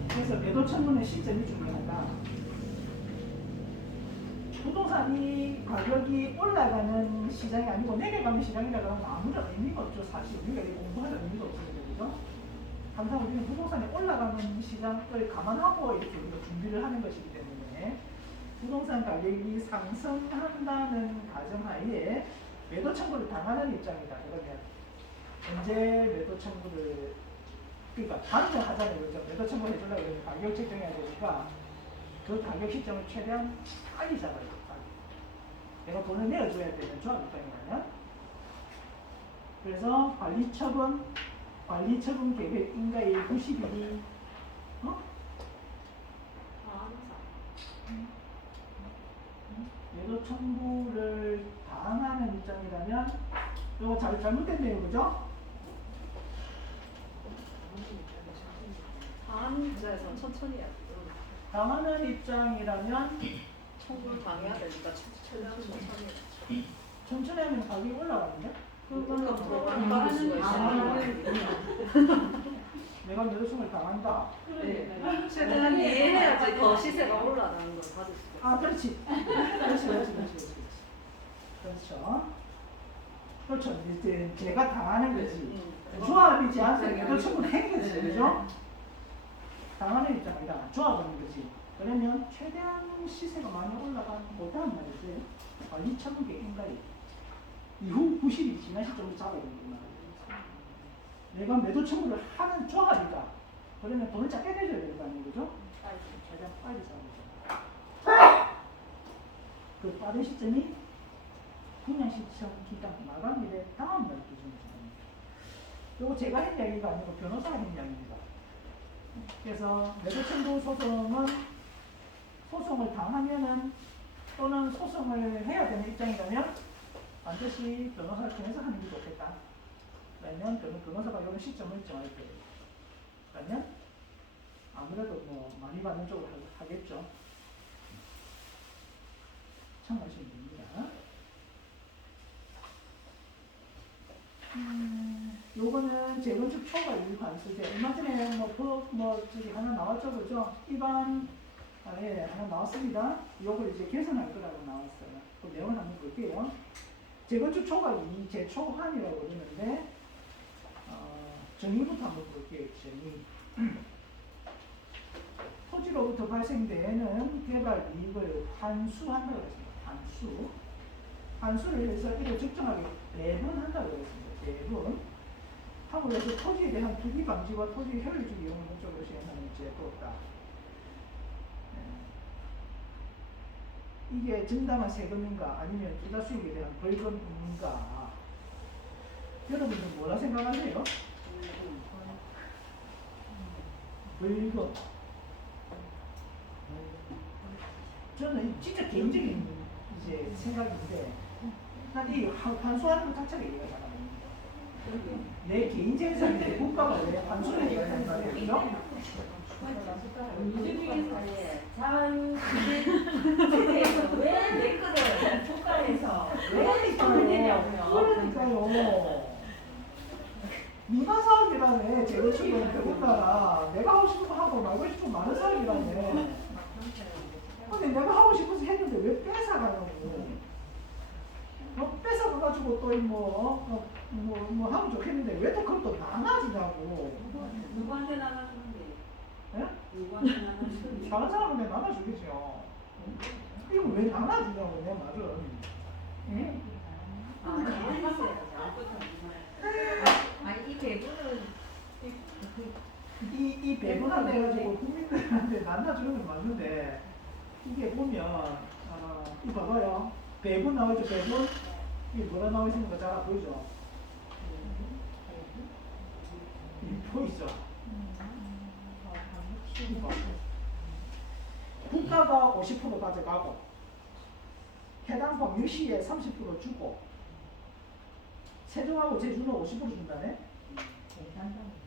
그래서 매도 청구의 시점이 중요하다. 부동산이 가격이 올라가는 시장이 아니고 내려가는 시장이라고 하면 아무런 의미가 없죠. 사실 우리가 공부하는 의미가 없습니다. 그죠? 항상 우리는 부동산이 올라가는 시장을 감안하고 이렇게 우리가 준비를 하는 것이기 때문에 부동산 가격이 상승한다는 가정하에 매도 청구를 당하는 입장이다. 그러면 현재 매도 청구를 그러니까 반정하자는 거죠. 매도 청구 해주려고 그러면 가격 책정해야 되니까 그 가격 시점을 최대한 빨리 잡아야 돼. 빨리. 내가 돈을 내어줘야 되는 조합 입장이라면. 그래서 관리처분 계획 인가일 90일이 매도 청구를 당하는 입장이라면 이거 잘못됐네요, 그죠? 당하는 입장에서 천천히 해야 돼. 당하는 입장이라면 청구를 당해야 되니까 최대한 천천히 해. 천천히 하면 가격이 올라가는데? 그러니까 당하는 수가 있어요. 내가 매도 청구를 당한다. 그러니까 최대한 이해해야지 더 시세가 올라가는 걸 받을 수가 있어. 아, 그렇지. 그렇지. 그렇죠. 그렇죠. 이제 제가 당하는 거지. 조합이지 않습니까? 매도 청구는 행위지, 그죠? 당하는 입장이다. 조합하는 거지. 그러면 최대한 시세가 많이 올라가는 못한 말이지. 관리 처분계 인가리. 이후 90이 지난 시점으로 잡아야 된단 말이에요. 내가 매도 청구를 하는 조합이다. 그러면 돈을 작게 내줘야 되는 거 아니에요, 그죠? 최대한 빨리 잡아야 돼. 그 빠른 시점이 분양 시청 기간 마감일에 다음 날 기준입니다. 이거 제가 한 이야기가 아니고 변호사가 한 이야기입니다. 그래서 매도청구 소송은 소송을 당하면은 또는 소송을 해야 되는 입장이라면 반드시 변호사를 통해서 하는 게 좋겠다. 그러면 변호사가 이런 시점을 정할 거예요. 그러면 아무래도 뭐 많이 받는 쪽으로 하겠죠. 참고하시면 됩니다. 요거는 재건축 초과 유의 관수제. 얼마 전에 저기 하나 나왔죠, 그죠? 일반 예, 하나 나왔습니다. 요걸 이제 개선할 거라고 나왔어요. 그 내용을 한번 볼게요. 재건축 초과 유의 재초환이라고 그러는데 정의부터 한번 볼게요. 정의. 토지로부터 발생되는 개발 이익을 환수한다고 했습니다. 환수를 해서 이를 적정하게 배분한다고 했습니다. 배분. 하고 해서 토지에 대한 투기 방지와 토지 효율적 이용을 목적으로 시행하는 제도다. 이게 정당한 세금인가 아니면 투자 수익에 대한 벌금인가? 여러분들 뭐라 생각하세요? 벌금. 저는 진짜 개인적인 이제 생각인데, 난 이 환수하는 것 자체가 이해가 잘 안 됩니다. 내 개인적인 생각인데 국가가 왜 환수를 해야 되는 말이에요? 우주중에서의 자유시대에서 왜 내 거를 국가에서 왜 돈을 내냐고요. 그러니까요. 민간 사업이라네. 재건축은 더군다나 내가 하고 싶은 거 하고 말고 싶은 거 많은 사업이라네. 근데 내가 하고 싶어서 했는데 왜 뺏어가냐고. 뺏어가가지고 또 뭐 하면 좋겠는데 왜 또 그걸 또 나눠주냐고. 누구한테 나눠주는데? 예? 누구한테 나눠주는데? 다른 사람한테 나눠주겠죠. 이거 왜 나눠주냐고 내 말은. 응? 가만히 있어야지. 아니 이 배분은 이 배분한다 해가지고 국민들한테 나눠주는 건 맞는데 이게 보면 이거 봐봐요. 배분 나오죠. 배분. 이게 뭐라 나와 있는 거 잘 보이죠? 보이죠? 이거. 국가가 50% 가져가고 해당 법률시에 30% 주고 세종하고 제주는 50% 준다네.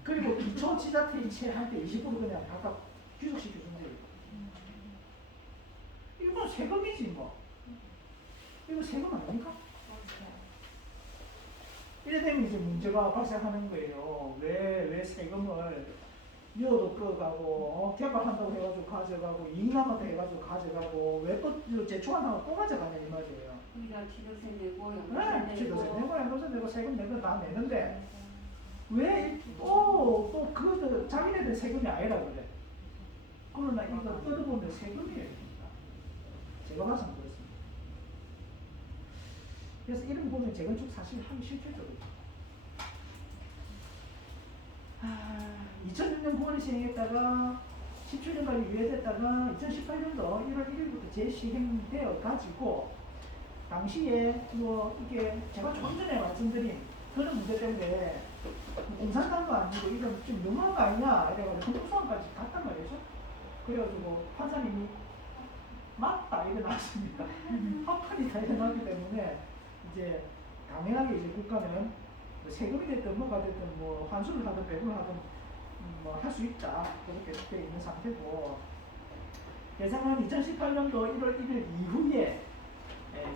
그리고 기초지자체에 할 때 20% 그냥 각각 귀속시켜주는 거예요. 이건 세금이지 뭐. 이거 세금 아닙니까? 이래 되면 이제 문제가 발생하는 거예요. 왜 세금을 미어도 꺼가고 개발한다고 해가지고 가져가고 이익남한테 해가지고 가져가고 왜 또 제초한다고 또 가져가냐 이 말이에요. 거기다 취득세 내고 네, 취득세 연금세 내고 연금세 내고 세금 내고 다 내는데 왜 또 그 자기네들 세금이 아니라 그래. 그러나 이거 뜯어보면 세금이에요. 제가 봐서는 그렇습니다. 그래서 이런 거 보면 재건축 사실 하기 싫겠죠. 2006년 9월에 시행했다가 17년까지 유예됐다가 2018년도 1월 1일부터 재시행되어 가지고 당시에 뭐 이게 제가 좀 전에 말씀드린 그런 문제 때문에 공산당도 아니고 이건 좀 너무한 거 아니냐 이래가지고 형사까지 갔단 말이죠. 그래가지고 판사님이 맞다 이래 나왔습니다. 합판이 다 일어났기 때문에 이제 당연하게 이제 국가는 세금이 됐든 뭐가 됐든 뭐 환수를 하든 배분을 하든 뭐 할 수 있다 그렇게 돼 있는 상태고 예상은 2018년도 1월 1일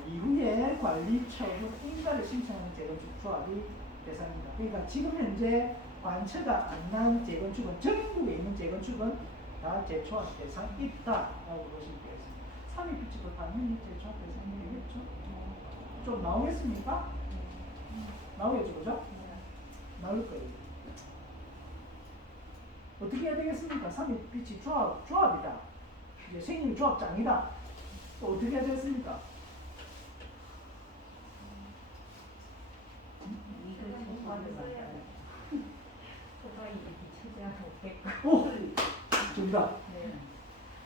이후에 관리처분 인가를 신청하는 재건축 조합이 대상입니다. 그러니까 지금 현재 관처가 안 난 재건축은 전국에 있는 재건축은 다 재초합 대상 있다라고 보시면 되겠습니다. 3위 피치도 당연히 재초합 대상이겠죠. 좀 나오겠습니까? 나오겠죠, 그죠? 나올 거예요. 어떻게 해야 되겠습니까? 3의 빛이 조합이다. 이제 생일 조합장이다. 또 어떻게 해야 되겠습니까? 이걸 초과를 맞아요. 초과 이렇게 차지하고 백. 오! 정답. 네.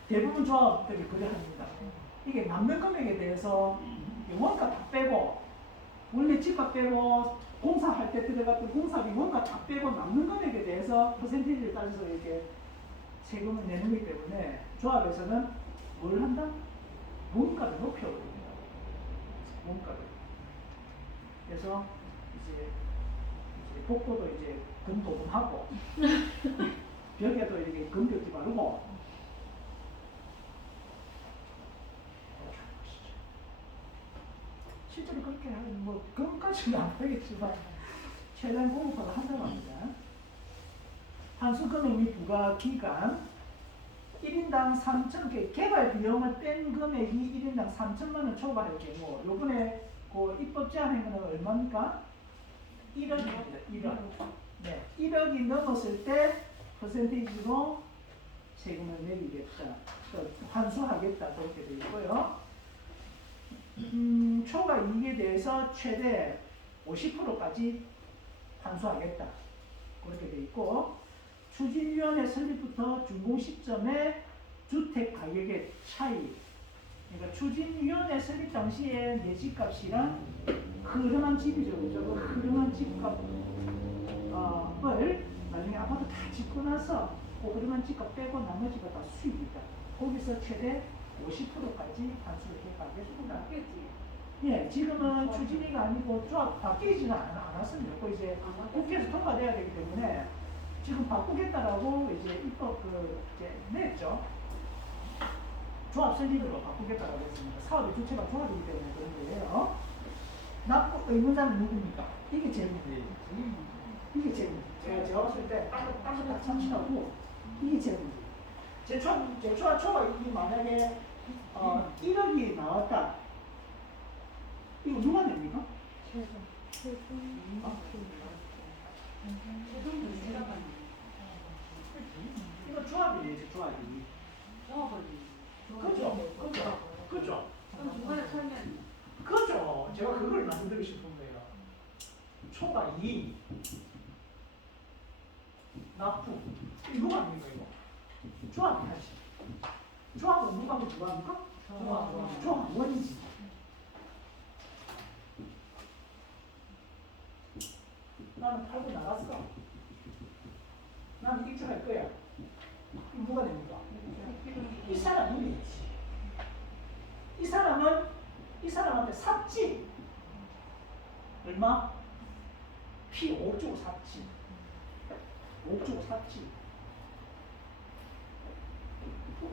대부분 조합들이 그래 합니다. 이게 남는 금액에 대해서 원가 다 빼고, 원래 집값 빼고, 공사할 때 들어갔던 공사비 원가 다 빼고 남는 금액에 대해서 퍼센티지를 따져서 이렇게 세금을 내는 거기 때문에 조합에서는 뭘 한다? 원가를 높여버립니다. 원가를. 그래서 이제 복도도 이제 금도금하고 벽에도 이렇게 금벽지 바르고 실제로 그렇게 하는 뭐 그것까지는 안 되겠지만 최대한 공급을 한다고 합니다. 환수 금액 및 부과 기간 1인당 3천, 개발 비용을 뺀 금액이 1인당 3천만 원 초과할 경우 요번에 그 입법 제한한 거는 얼마입니까? 1억입니다. 1억. 네, 1억이 넘었을 때 퍼센테이지로 세금을 매기겠다. 환수하겠다. 그렇게 되어 있고요. 초과 이익에 대해서 최대 50%까지 환수하겠다. 그렇게 되어 있고, 추진위원회 설립부터 준공 시점의 주택 가격의 차이. 그러니까 추진위원회 설립 당시에 내 집값이랑 흐름한 집이죠. 그죠? 그 흐름한 집값을 나중에 아파트 다 짓고 나서 그 흐름한 집값 빼고 나머지가 다 수익이다. 거기서 최대 50%까지 환수를 해가겠습니다. 예, 지금은 추진위가 아니고 조합 바뀌지는 않았습니다. 그 이제 국회에서 통과돼야 되기 때문에 지금 바꾸겠다라고 이제 입법 이제 냈죠. 조합 설립으로 바꾸겠다라고 했습니다. 사업의 주체가 조합이기 때문에 그런 거예요. 납부 의무자는 누굽니까? 이게 제일 문제예요. 이게 제일 문제. 제가 봤을 때 딴거 다 참치하고 이게 제일 문제. 제 초과 이익이 만약에 1억이 나왔다. 이거 누가 냅니까? 이거 조합이에요, 조합이. 그죠? 그죠? 제가 그걸 말씀드리고 싶은 거예요. 초과 이익, 납부, 이거 아닙니까, 이거? 조합이 하지. 조합은 누가 하면 누가 합니까? 조합원이지. 나는 팔고 나갔어. 나는 입주할 거야. 이거 누가 됩니까? 이 사람이 되지. 이 사람한테 샀지. 얼마? 피 5억 주고 샀지. 5억 주고 샀지.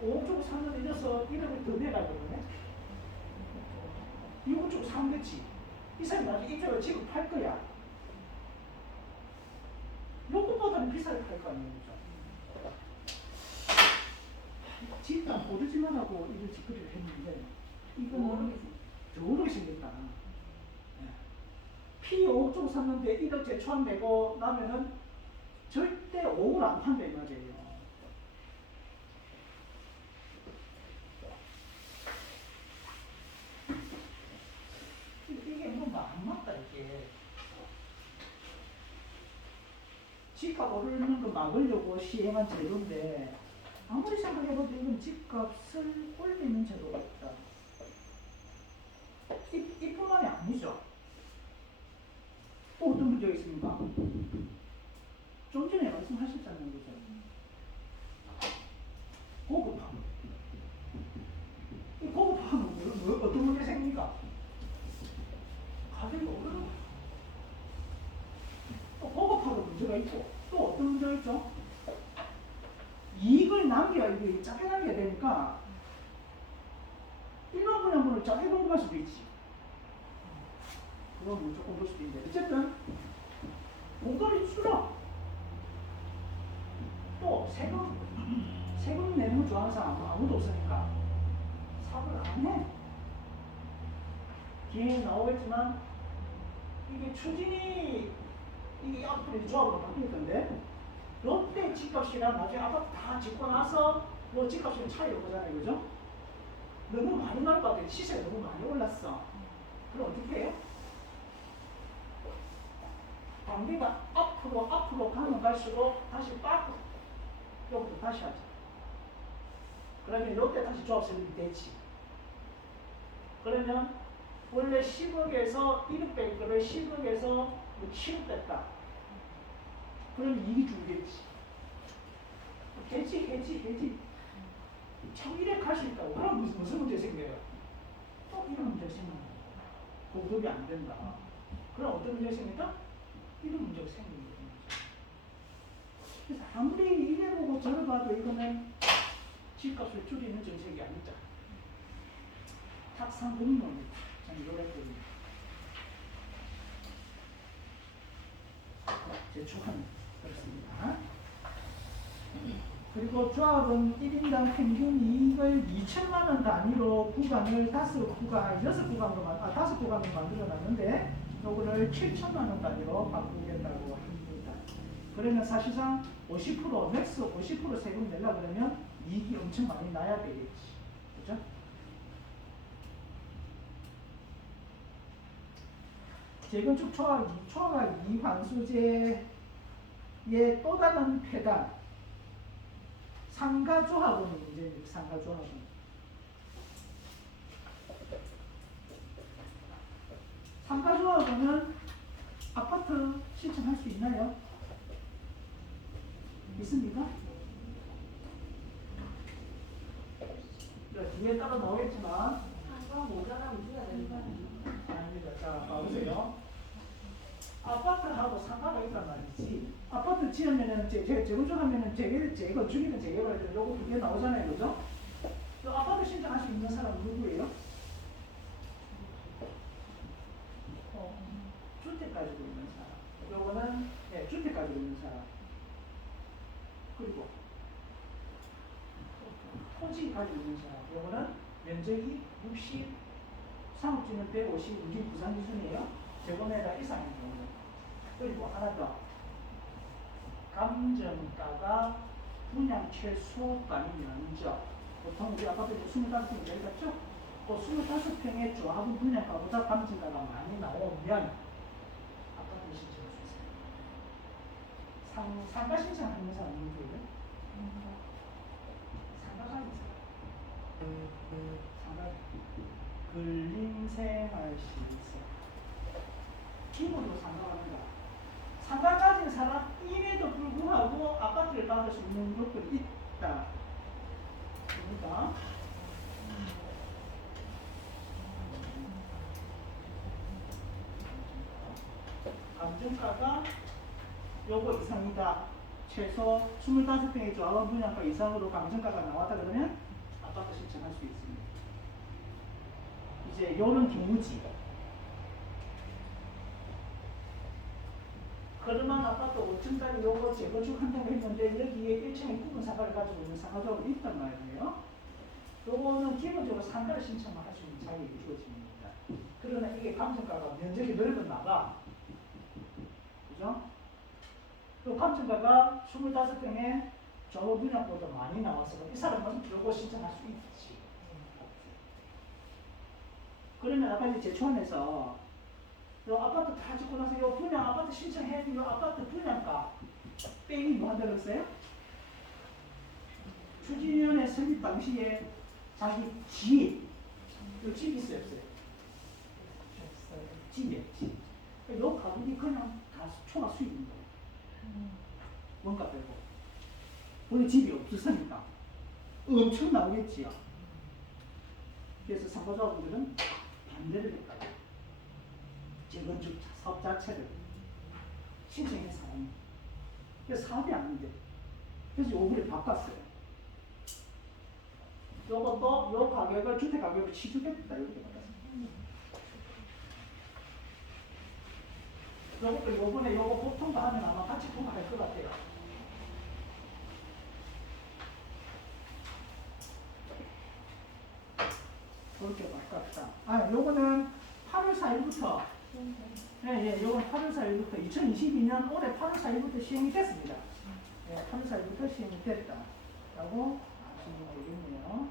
5억 주고 샀는데 이 녀석 1억을 더 내가거든요. 6억 주고 산 거지. 이 사람이 나중에 입주할 집을 팔 거야. 요것보다는 비싸게 팔 거 아니에요. 집단 보르지만 하고 이걸 짓거리를 했는데 이거는 더 오르게 생겼다. 피 5억 주고 샀는데 1억째 초안되고 나면은 절대 5억을 안 판다 이 말이에요. 이게 뭐 안 맞다 이게. 집값 오르는 거 막으려고 시행한 제도인데 아무리 생각해봐도 이건 집값을 올리는 제도가 있다. 이뿐만이 아니죠. 또 어떤 문제가 있습니까? 좀 전에 말씀하셨잖아요. 그죠? 고급화. 이 고급화는 어떤 문제 생깁니까? 가격이 오르는 거예요. 또 고급화도 문제가 있고 또 어떤 문제가 있죠? 이익을 이게 작게 남겨야 되니까 일반 분양분을 작게 공급할 수도 있지. 그건 무조건 그럴 수도 있는데 어쨌든 공급이 줄어. 또 세금 내는 거 좋아하는 사람 아무도 없으니까 사업을 안 해. 뒤에 나오겠지만 이게 추진이 이게 앞으로 조합으로 바뀔 건데 롯데 집값이랑 나중에 아파트 다 짓고 나서 뭐 집값이 차이가 오잖아요, 그죠? 너무 많이 나올 것 같아요. 시세가 너무 많이 올랐어. 그럼 어떻게 해요? 관계가 앞으로 가면 갈수록 다시 빠꾸 여기도 다시 하자. 그러면 롯데 다시 조합 설립이 되지. 그러면 원래 10억에서 1억 뺄 거를 10억에서 뭐 7억 뺐다. 그러면 이익이 줄겠지. 되지. 참 이래 갈 수 있다고. 그럼 무슨 문제 생겨요? 또 이런 문제 생겨요. 공급이 안 된다. 그럼 어떤 문제 생긴다? 이런 문제가 생기는 거죠. 그래서 아무리 이래 보고 저래 봐도 이거는 집값을 줄이는 정책이 아니다. 탁상 공론입니다. 저는 이랬거든요. 제 조합은 그렇습니다. 그리고 조합은 1인당 평균 이익을 2천만 원 단위로 구간을 5구간으로 만들어 놨는데 요거를 7천만 원 단위로 바꾸겠다고 합니다. 그러면 사실상 50% 맥스 50% 세금 내려 그러면 이익이 엄청 많이 나야 되겠지. 그죠? 재건축 초과 이환수제의 또 다른 폐단 상가조합은 문제입니다. 상가조합은 상가조합은 아파트 신청할 수 있나요? 있습니까? 뒤에 따라 나오겠지만 한번 모자라면 줘야 되는 거 아니에요? 아닙니다. 자, 봐보세요. 아파트하고 상가가 있단 말이지. 아파트 지으면은 재건축하면은 재건축이든 재개발이든 요거 두 개 나오잖아요, 그죠? 요 아파트 신청할 수 있는 사람은 누구예요? 주택 가지고 있는 사람. 요거는 주택 가지고 있는 사람. 그리고 토지 가지고 있는 사람. 요거는 면적이 60, 상업지는 150, 우리 부산 기준이에요. 제곱미터 이상인 경우. 그리고 하나 더. 감정가가 분양 최소가인 면적. 보통 우리 아파트에 25평 저희 같죠? 그 25평의 조합은 분양가보다 감정가가 많이 나오면 아파트 신청할 수 있어요. 상가 신청하는 사람 누구예요? 상가가 있는 사람. 상가. 근린생활시설. 기본으로 상가합니다. 상가 가진 사람임에도 불구하고 아파트를 받을 수 있는 것들이 있다. 그러니까 감정가가 요거 이상이다. 최소 25평의 조합원 분양가 이상으로 감정가가 나왔다 그러면 아파트 신청할 수 있습니다. 이제 요런 경우지. 그러면 아파트 5층짜리 요거 재건축 한다고 했는데 여기에 1층에 굽은 상가를 가지고 있는 상가조합이 있단 말이에요. 요거는 기본적으로 상가를 신청할 수 있는 자격이 주어집니다. 그러나 이게 감정가가 면적이 넓어나가. 그죠? 또 감정가가 25평에 저 분양보다 많이 나와서 이 사람은 요거 신청할 수 있지. 그러면 아까 이제 제초안에서 요 아파트 다 짓고 나서 요 분양 아파트 신청해 요 아파트 분양가 빼기 뭐 한다고 했어요? 추진위원회 설립 당시에 자기 집, 요 집 있어요 없어요? 집이에요 집. 요 가격이 그냥 다 초과 수익인 거예요. 원가 빼고. 원래 집이 없었으니까 엄청 나오겠지요. 그래서 상가자분들은 반대를 했다. 재건축 사업 자체를 신청해서 하는. 그래서 사업이 아닌데. 그래서 요거를 바꿨어요. 요것도 요 가격을 주택 가격을 취득했다 이렇게 받았어요. 요것도 요번에 요거 보통 다 하면 아마 같이 통과할 것 같아요. 그렇게 바꿨다. 요거는 8월 8월 4일부터 예, 요건 8월 4일부터 2022년 올해 8월 4일부터 시행이 됐습니다. 예, 8월 4일부터 시행이 됐다라고 아시면 되겠네요.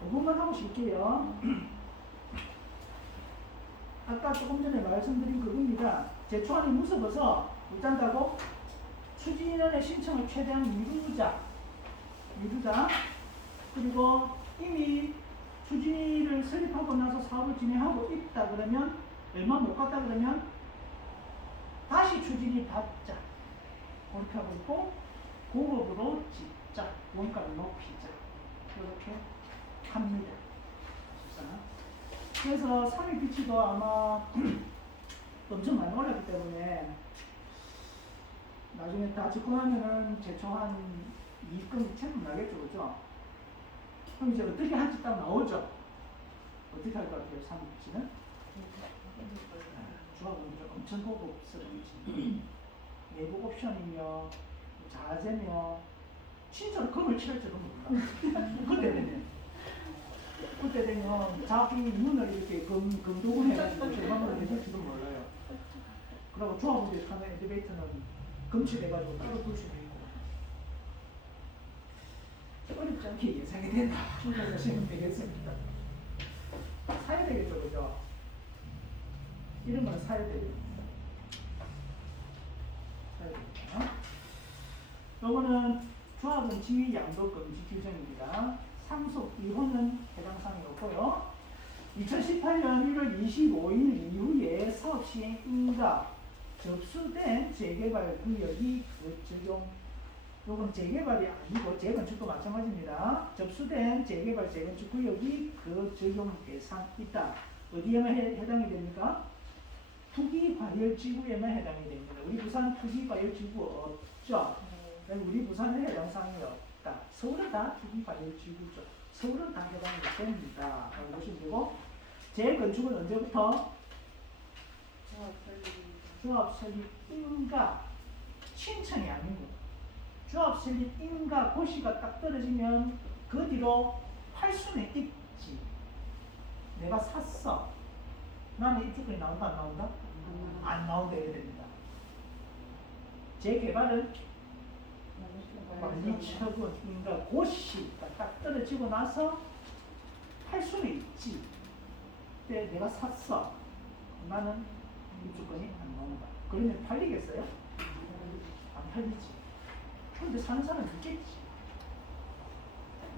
부분만 하고 쉴게요. 아까 조금 전에 말씀드린 그겁니다. 제초안이 무서워서 못한다고 추진원의 신청을 최대한 미루자. 그리고 이미 추진위를 설립하고 나서 사업을 진행하고 있다 그러면 얼마 못 갔다 그러면 다시 추진위 받자. 그렇게 하고 있고 고급으로 짓자. 원가를 높이자. 이렇게 합니다. 그래서 3일 비치도 아마 엄청 많이 올랐기 때문에 나중에 다 짓고 나면은 제초한 이익금이 채무 나겠죠, 그죠? 그럼 이제 어떻게 할지 딱 나오죠? 어떻게 할 것 같아요, 3일 비치는? 조합원들 엄청 고급스러운지 내부 옵션이며 자재며 진짜로 금을 칠할지도 몰라. 그때 되면 자기 문을 이렇게 금도구 해가지고 조망을 해줄지도 몰라요. 그리고 조합원들이 타는 엘리베이터는 금칠해가지고 따로 둘 수도 있고. 어렵지 않게 예상이 된다. 생각하시면 되겠습니다. 사야 되겠죠, 그죠? 이런 거는 사야 되겠죠. 사야 되겠죠. 요거는 조합원 지위 양도 금지 규정입니다. 상속 이혼은 해당 사항이 없고요. 2018년 1월 25일 이후에 사업 시행 인가 접수된 재개발 구역이 그 적용. 요건 재개발이 아니고 재건축도 마찬가지입니다. 접수된 재개발 재건축 구역이 그 적용 대상 있다. 어디에만 해당이 됩니까? 투기과열지구에만 해당이 됩니다. 우리 부산 투기과열지구 없죠? 우리 부산에 해당 사항이 없다. 서울은 다 투기과열지구죠. 서울은 다 해당이 됩니다. 라고 보시면 되고, 재건축은 언제부터? 조합 설립 인가 신청이 아니고 조합 설립 인가 고시가 딱 떨어지면 그 뒤로 할 수는 있지. 내가 샀어. 나는 이쪽에 나온다 안 나온다? 안 나온다 해야 됩니다. 재개발은 관리처분 인가 고시가 딱 떨어지고 나서 할 수는 있지. 근데 내가 샀어. 나는 입주권이 안 나온다. 그러면 팔리겠어요? 안 팔리지. 근데 사는 사람은 있겠지.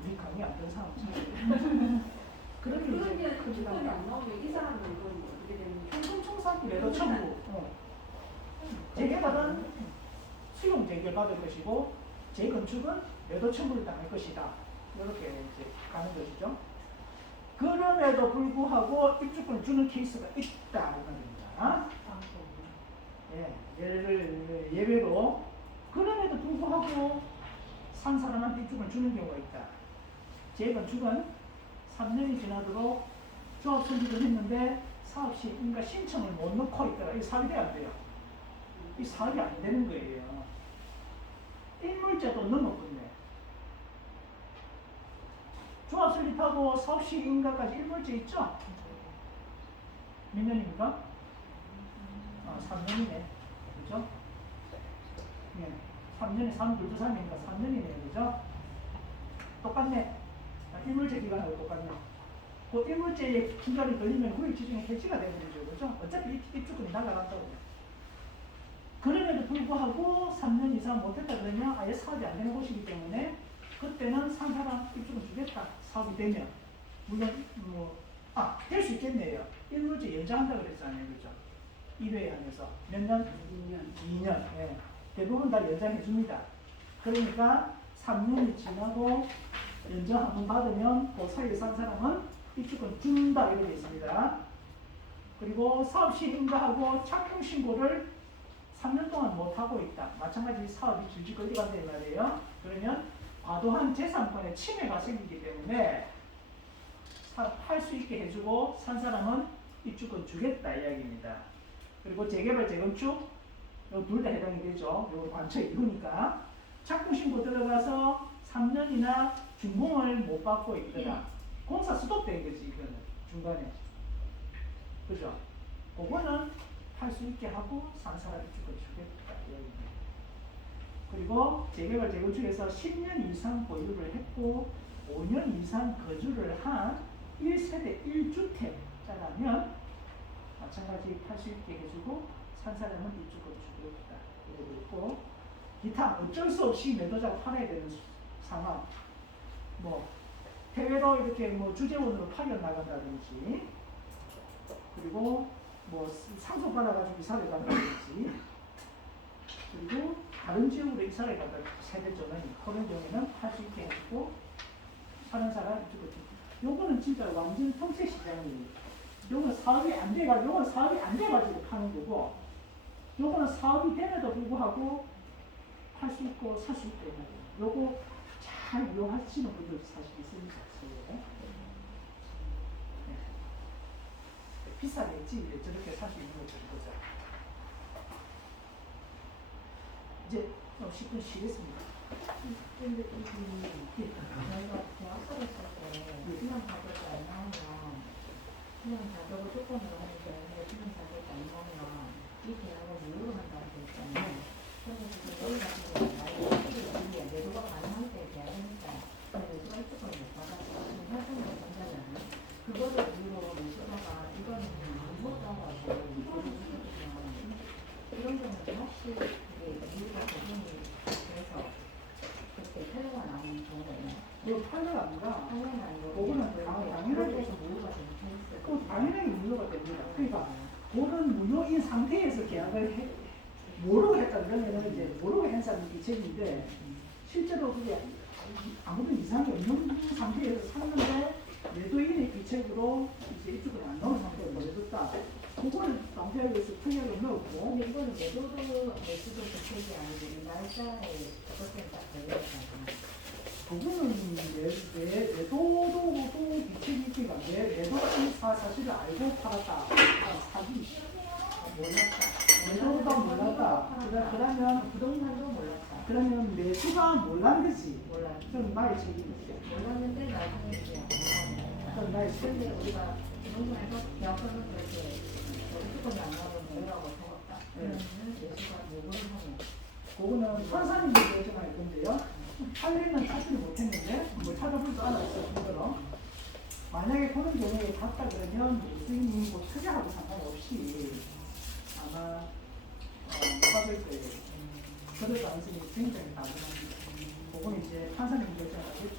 우리 강의 안 된 사람 참. 그러면 이제 주권이 안 나오면 이 사람은 이건 어떻게 되는 거예요? 현금청산 매도 청구. 재개발은 수용 재개받을 것이고 재건축은 매도 청구를 당할 것이다. 이렇게 이제 가는 것이죠. 그럼에도 불구하고 입주권을 주는 케이스가 있다. 이런 겁니다. 예, 예외로 그럼에도 불구하고 산 사람한테 입주권을 주는 경우가 있다. 재건축은 3년이 지나도록 조합 설립을 했는데 사업 시 인가 신청을 못 넣고 있더라. 이 사업이 안 돼요. 이 사업이 안 되는 거예요. 일물제도 넘어버리네. 조합 설립하고 사업 시 인가까지 일물제 있죠? 몇 년입니까? 3년이네. 그죠? 네. 3년에 3, 2, 3이니까 3년이네요. 그죠? 똑같네. 일물제 기간하고 똑같네. 그 일물제의 기간이 걸리면 구역 지정이 해지가 되거든요. 그죠? 어차피 입주권이 날아간다고. 그럼에도 불구하고 3년 이상 못했다 그러면 아예 사업이 안 되는 곳이기 때문에 그때는 산 사람 입주권 주겠다. 사업이 되면. 물론, 될 수 있겠네요. 일물제 연장한다 그랬잖아요. 그죠? 1회에 한해서. 몇 년? 2년. 예. 대부분 다 연장해 줍니다. 그러니까 3년이 지나고 연장 한번 받으면 그 사이에 산 사람은 입주권 준다 이렇게 있습니다. 그리고 사업 시행인가하고 착공 신고를 3년 동안 못 하고 있다. 마찬가지 사업이 질질 끌려간다 이 말이에요. 그러면 과도한 재산권의 침해가 생기기 때문에 팔 수 있게 해주고 산 사람은 입주권 주겠다 이야기입니다. 그리고 재개발 재건축 둘 다 해당이 되죠. 요 관처 이후니까 착공 신고 들어가서 3년이나 준공을 못 받고 있더라. 공사 스톱된 거지 이거는 중간에. 그죠? 그거는 할 수 있게 하고 산 사람이 죽어주겠다. 그리고 재개발 재건축에서 10년 이상 보유를 했고 5년 이상 거주를 한 1세대 1주택자라면 마찬가지 팔 수 있게 해주고 산 사람은 입주권 주겠다. 이러고 있고 기타 어쩔 수 없이 매도자가 팔아야 되는 상황 뭐 해외로 이렇게 뭐 주재원으로 파견 나간다든지 그리고 뭐 상속 받아가지고 이사를 간다든지 그리고 다른 지역으로 이사를 가다 세대 전환이 그런 경우에는 할 수 있게 해주고 사는 사람 입주권 요거는 진짜 완전 통째 시장이에요. 요거는 사업이 안 돼가지고 요거는 사업이 안 돼가지고 파는 거고 요거는 사업이 됨에도 불구하고 팔 수 있고 살 수 있고 요거 잘 이용하시는 분들 사실 있으니까 네. 비싸겠지 저렇게 살 수 있는 거죠. 이제 10분 쉬겠습니다. 근데 저희가 대학교를 쓸때 수능 자격이 안 나오면 수능 자격을 조건으로 하는데 수능 자격이 안 나오면 이 계약을 무효로 한다고 돼 있잖아요. 그런데 지금 여기 같은 경우는 나이 매도가 가능한 때 계약하니까 매수가 입주권을 못 받아서 활동을 한다잖아요. 그거를 이유로 매수자가 이거는 안 못하고 이런 경우는 혹시 그게 이유가 적용이 돼서 그렇게 탈로가 나오는 경우가 있나요? 그거 팔려가 아니라 탈로는 아니고 그거는 당연하게 그래서 무효가 되는 케이스. 그 당연하게 무효가 됩니다. 그러니까 그거는 무효인 상태에서 계약을 모르고 했다 그러면은 이제 모르고 한 사람이 이책인데 실제로 그게 아무런 이상이 없는 상태에서 샀는데 매도인의 이책으로 이제 입주권이 안 나온 상태로 보내줬다. 그거는 당사자에서 특약을 넣었고 근데 이거는 매수도 주택이 아니고 날짜에 그것은 딱 걸려있잖아요. 그거는 매도도 이책이 있기가 매도인 사실을 알고 팔았다. 사기. 몰랐다. 매도도 몰랐다. 그러면 부동산도 몰랐다. 그러면 매수가 몰란 거지. 몰랐다. 그럼 나의 책임이지. 몰랐는데 나중에 이제 그럼 나의 근데 책임. 우리가 부동산에서 계약서를 그렇게 입주권이 안 나오면 뭐라고 적었다. 그러면 매수가 요구를 하면 그거는 판사님이 결정할 건데요. 판례는 찾지를 못했는데 뭐 찾아보지도 않았어요. 그대로. 만약에 그런 경우에 갔다 그러면 무수인이 뭐 특약하고 상관없이 아마 받을 거예요. 그럴 가능성이 굉장히 다분합니다. 그거는 이제 판사님이 결정하겠죠.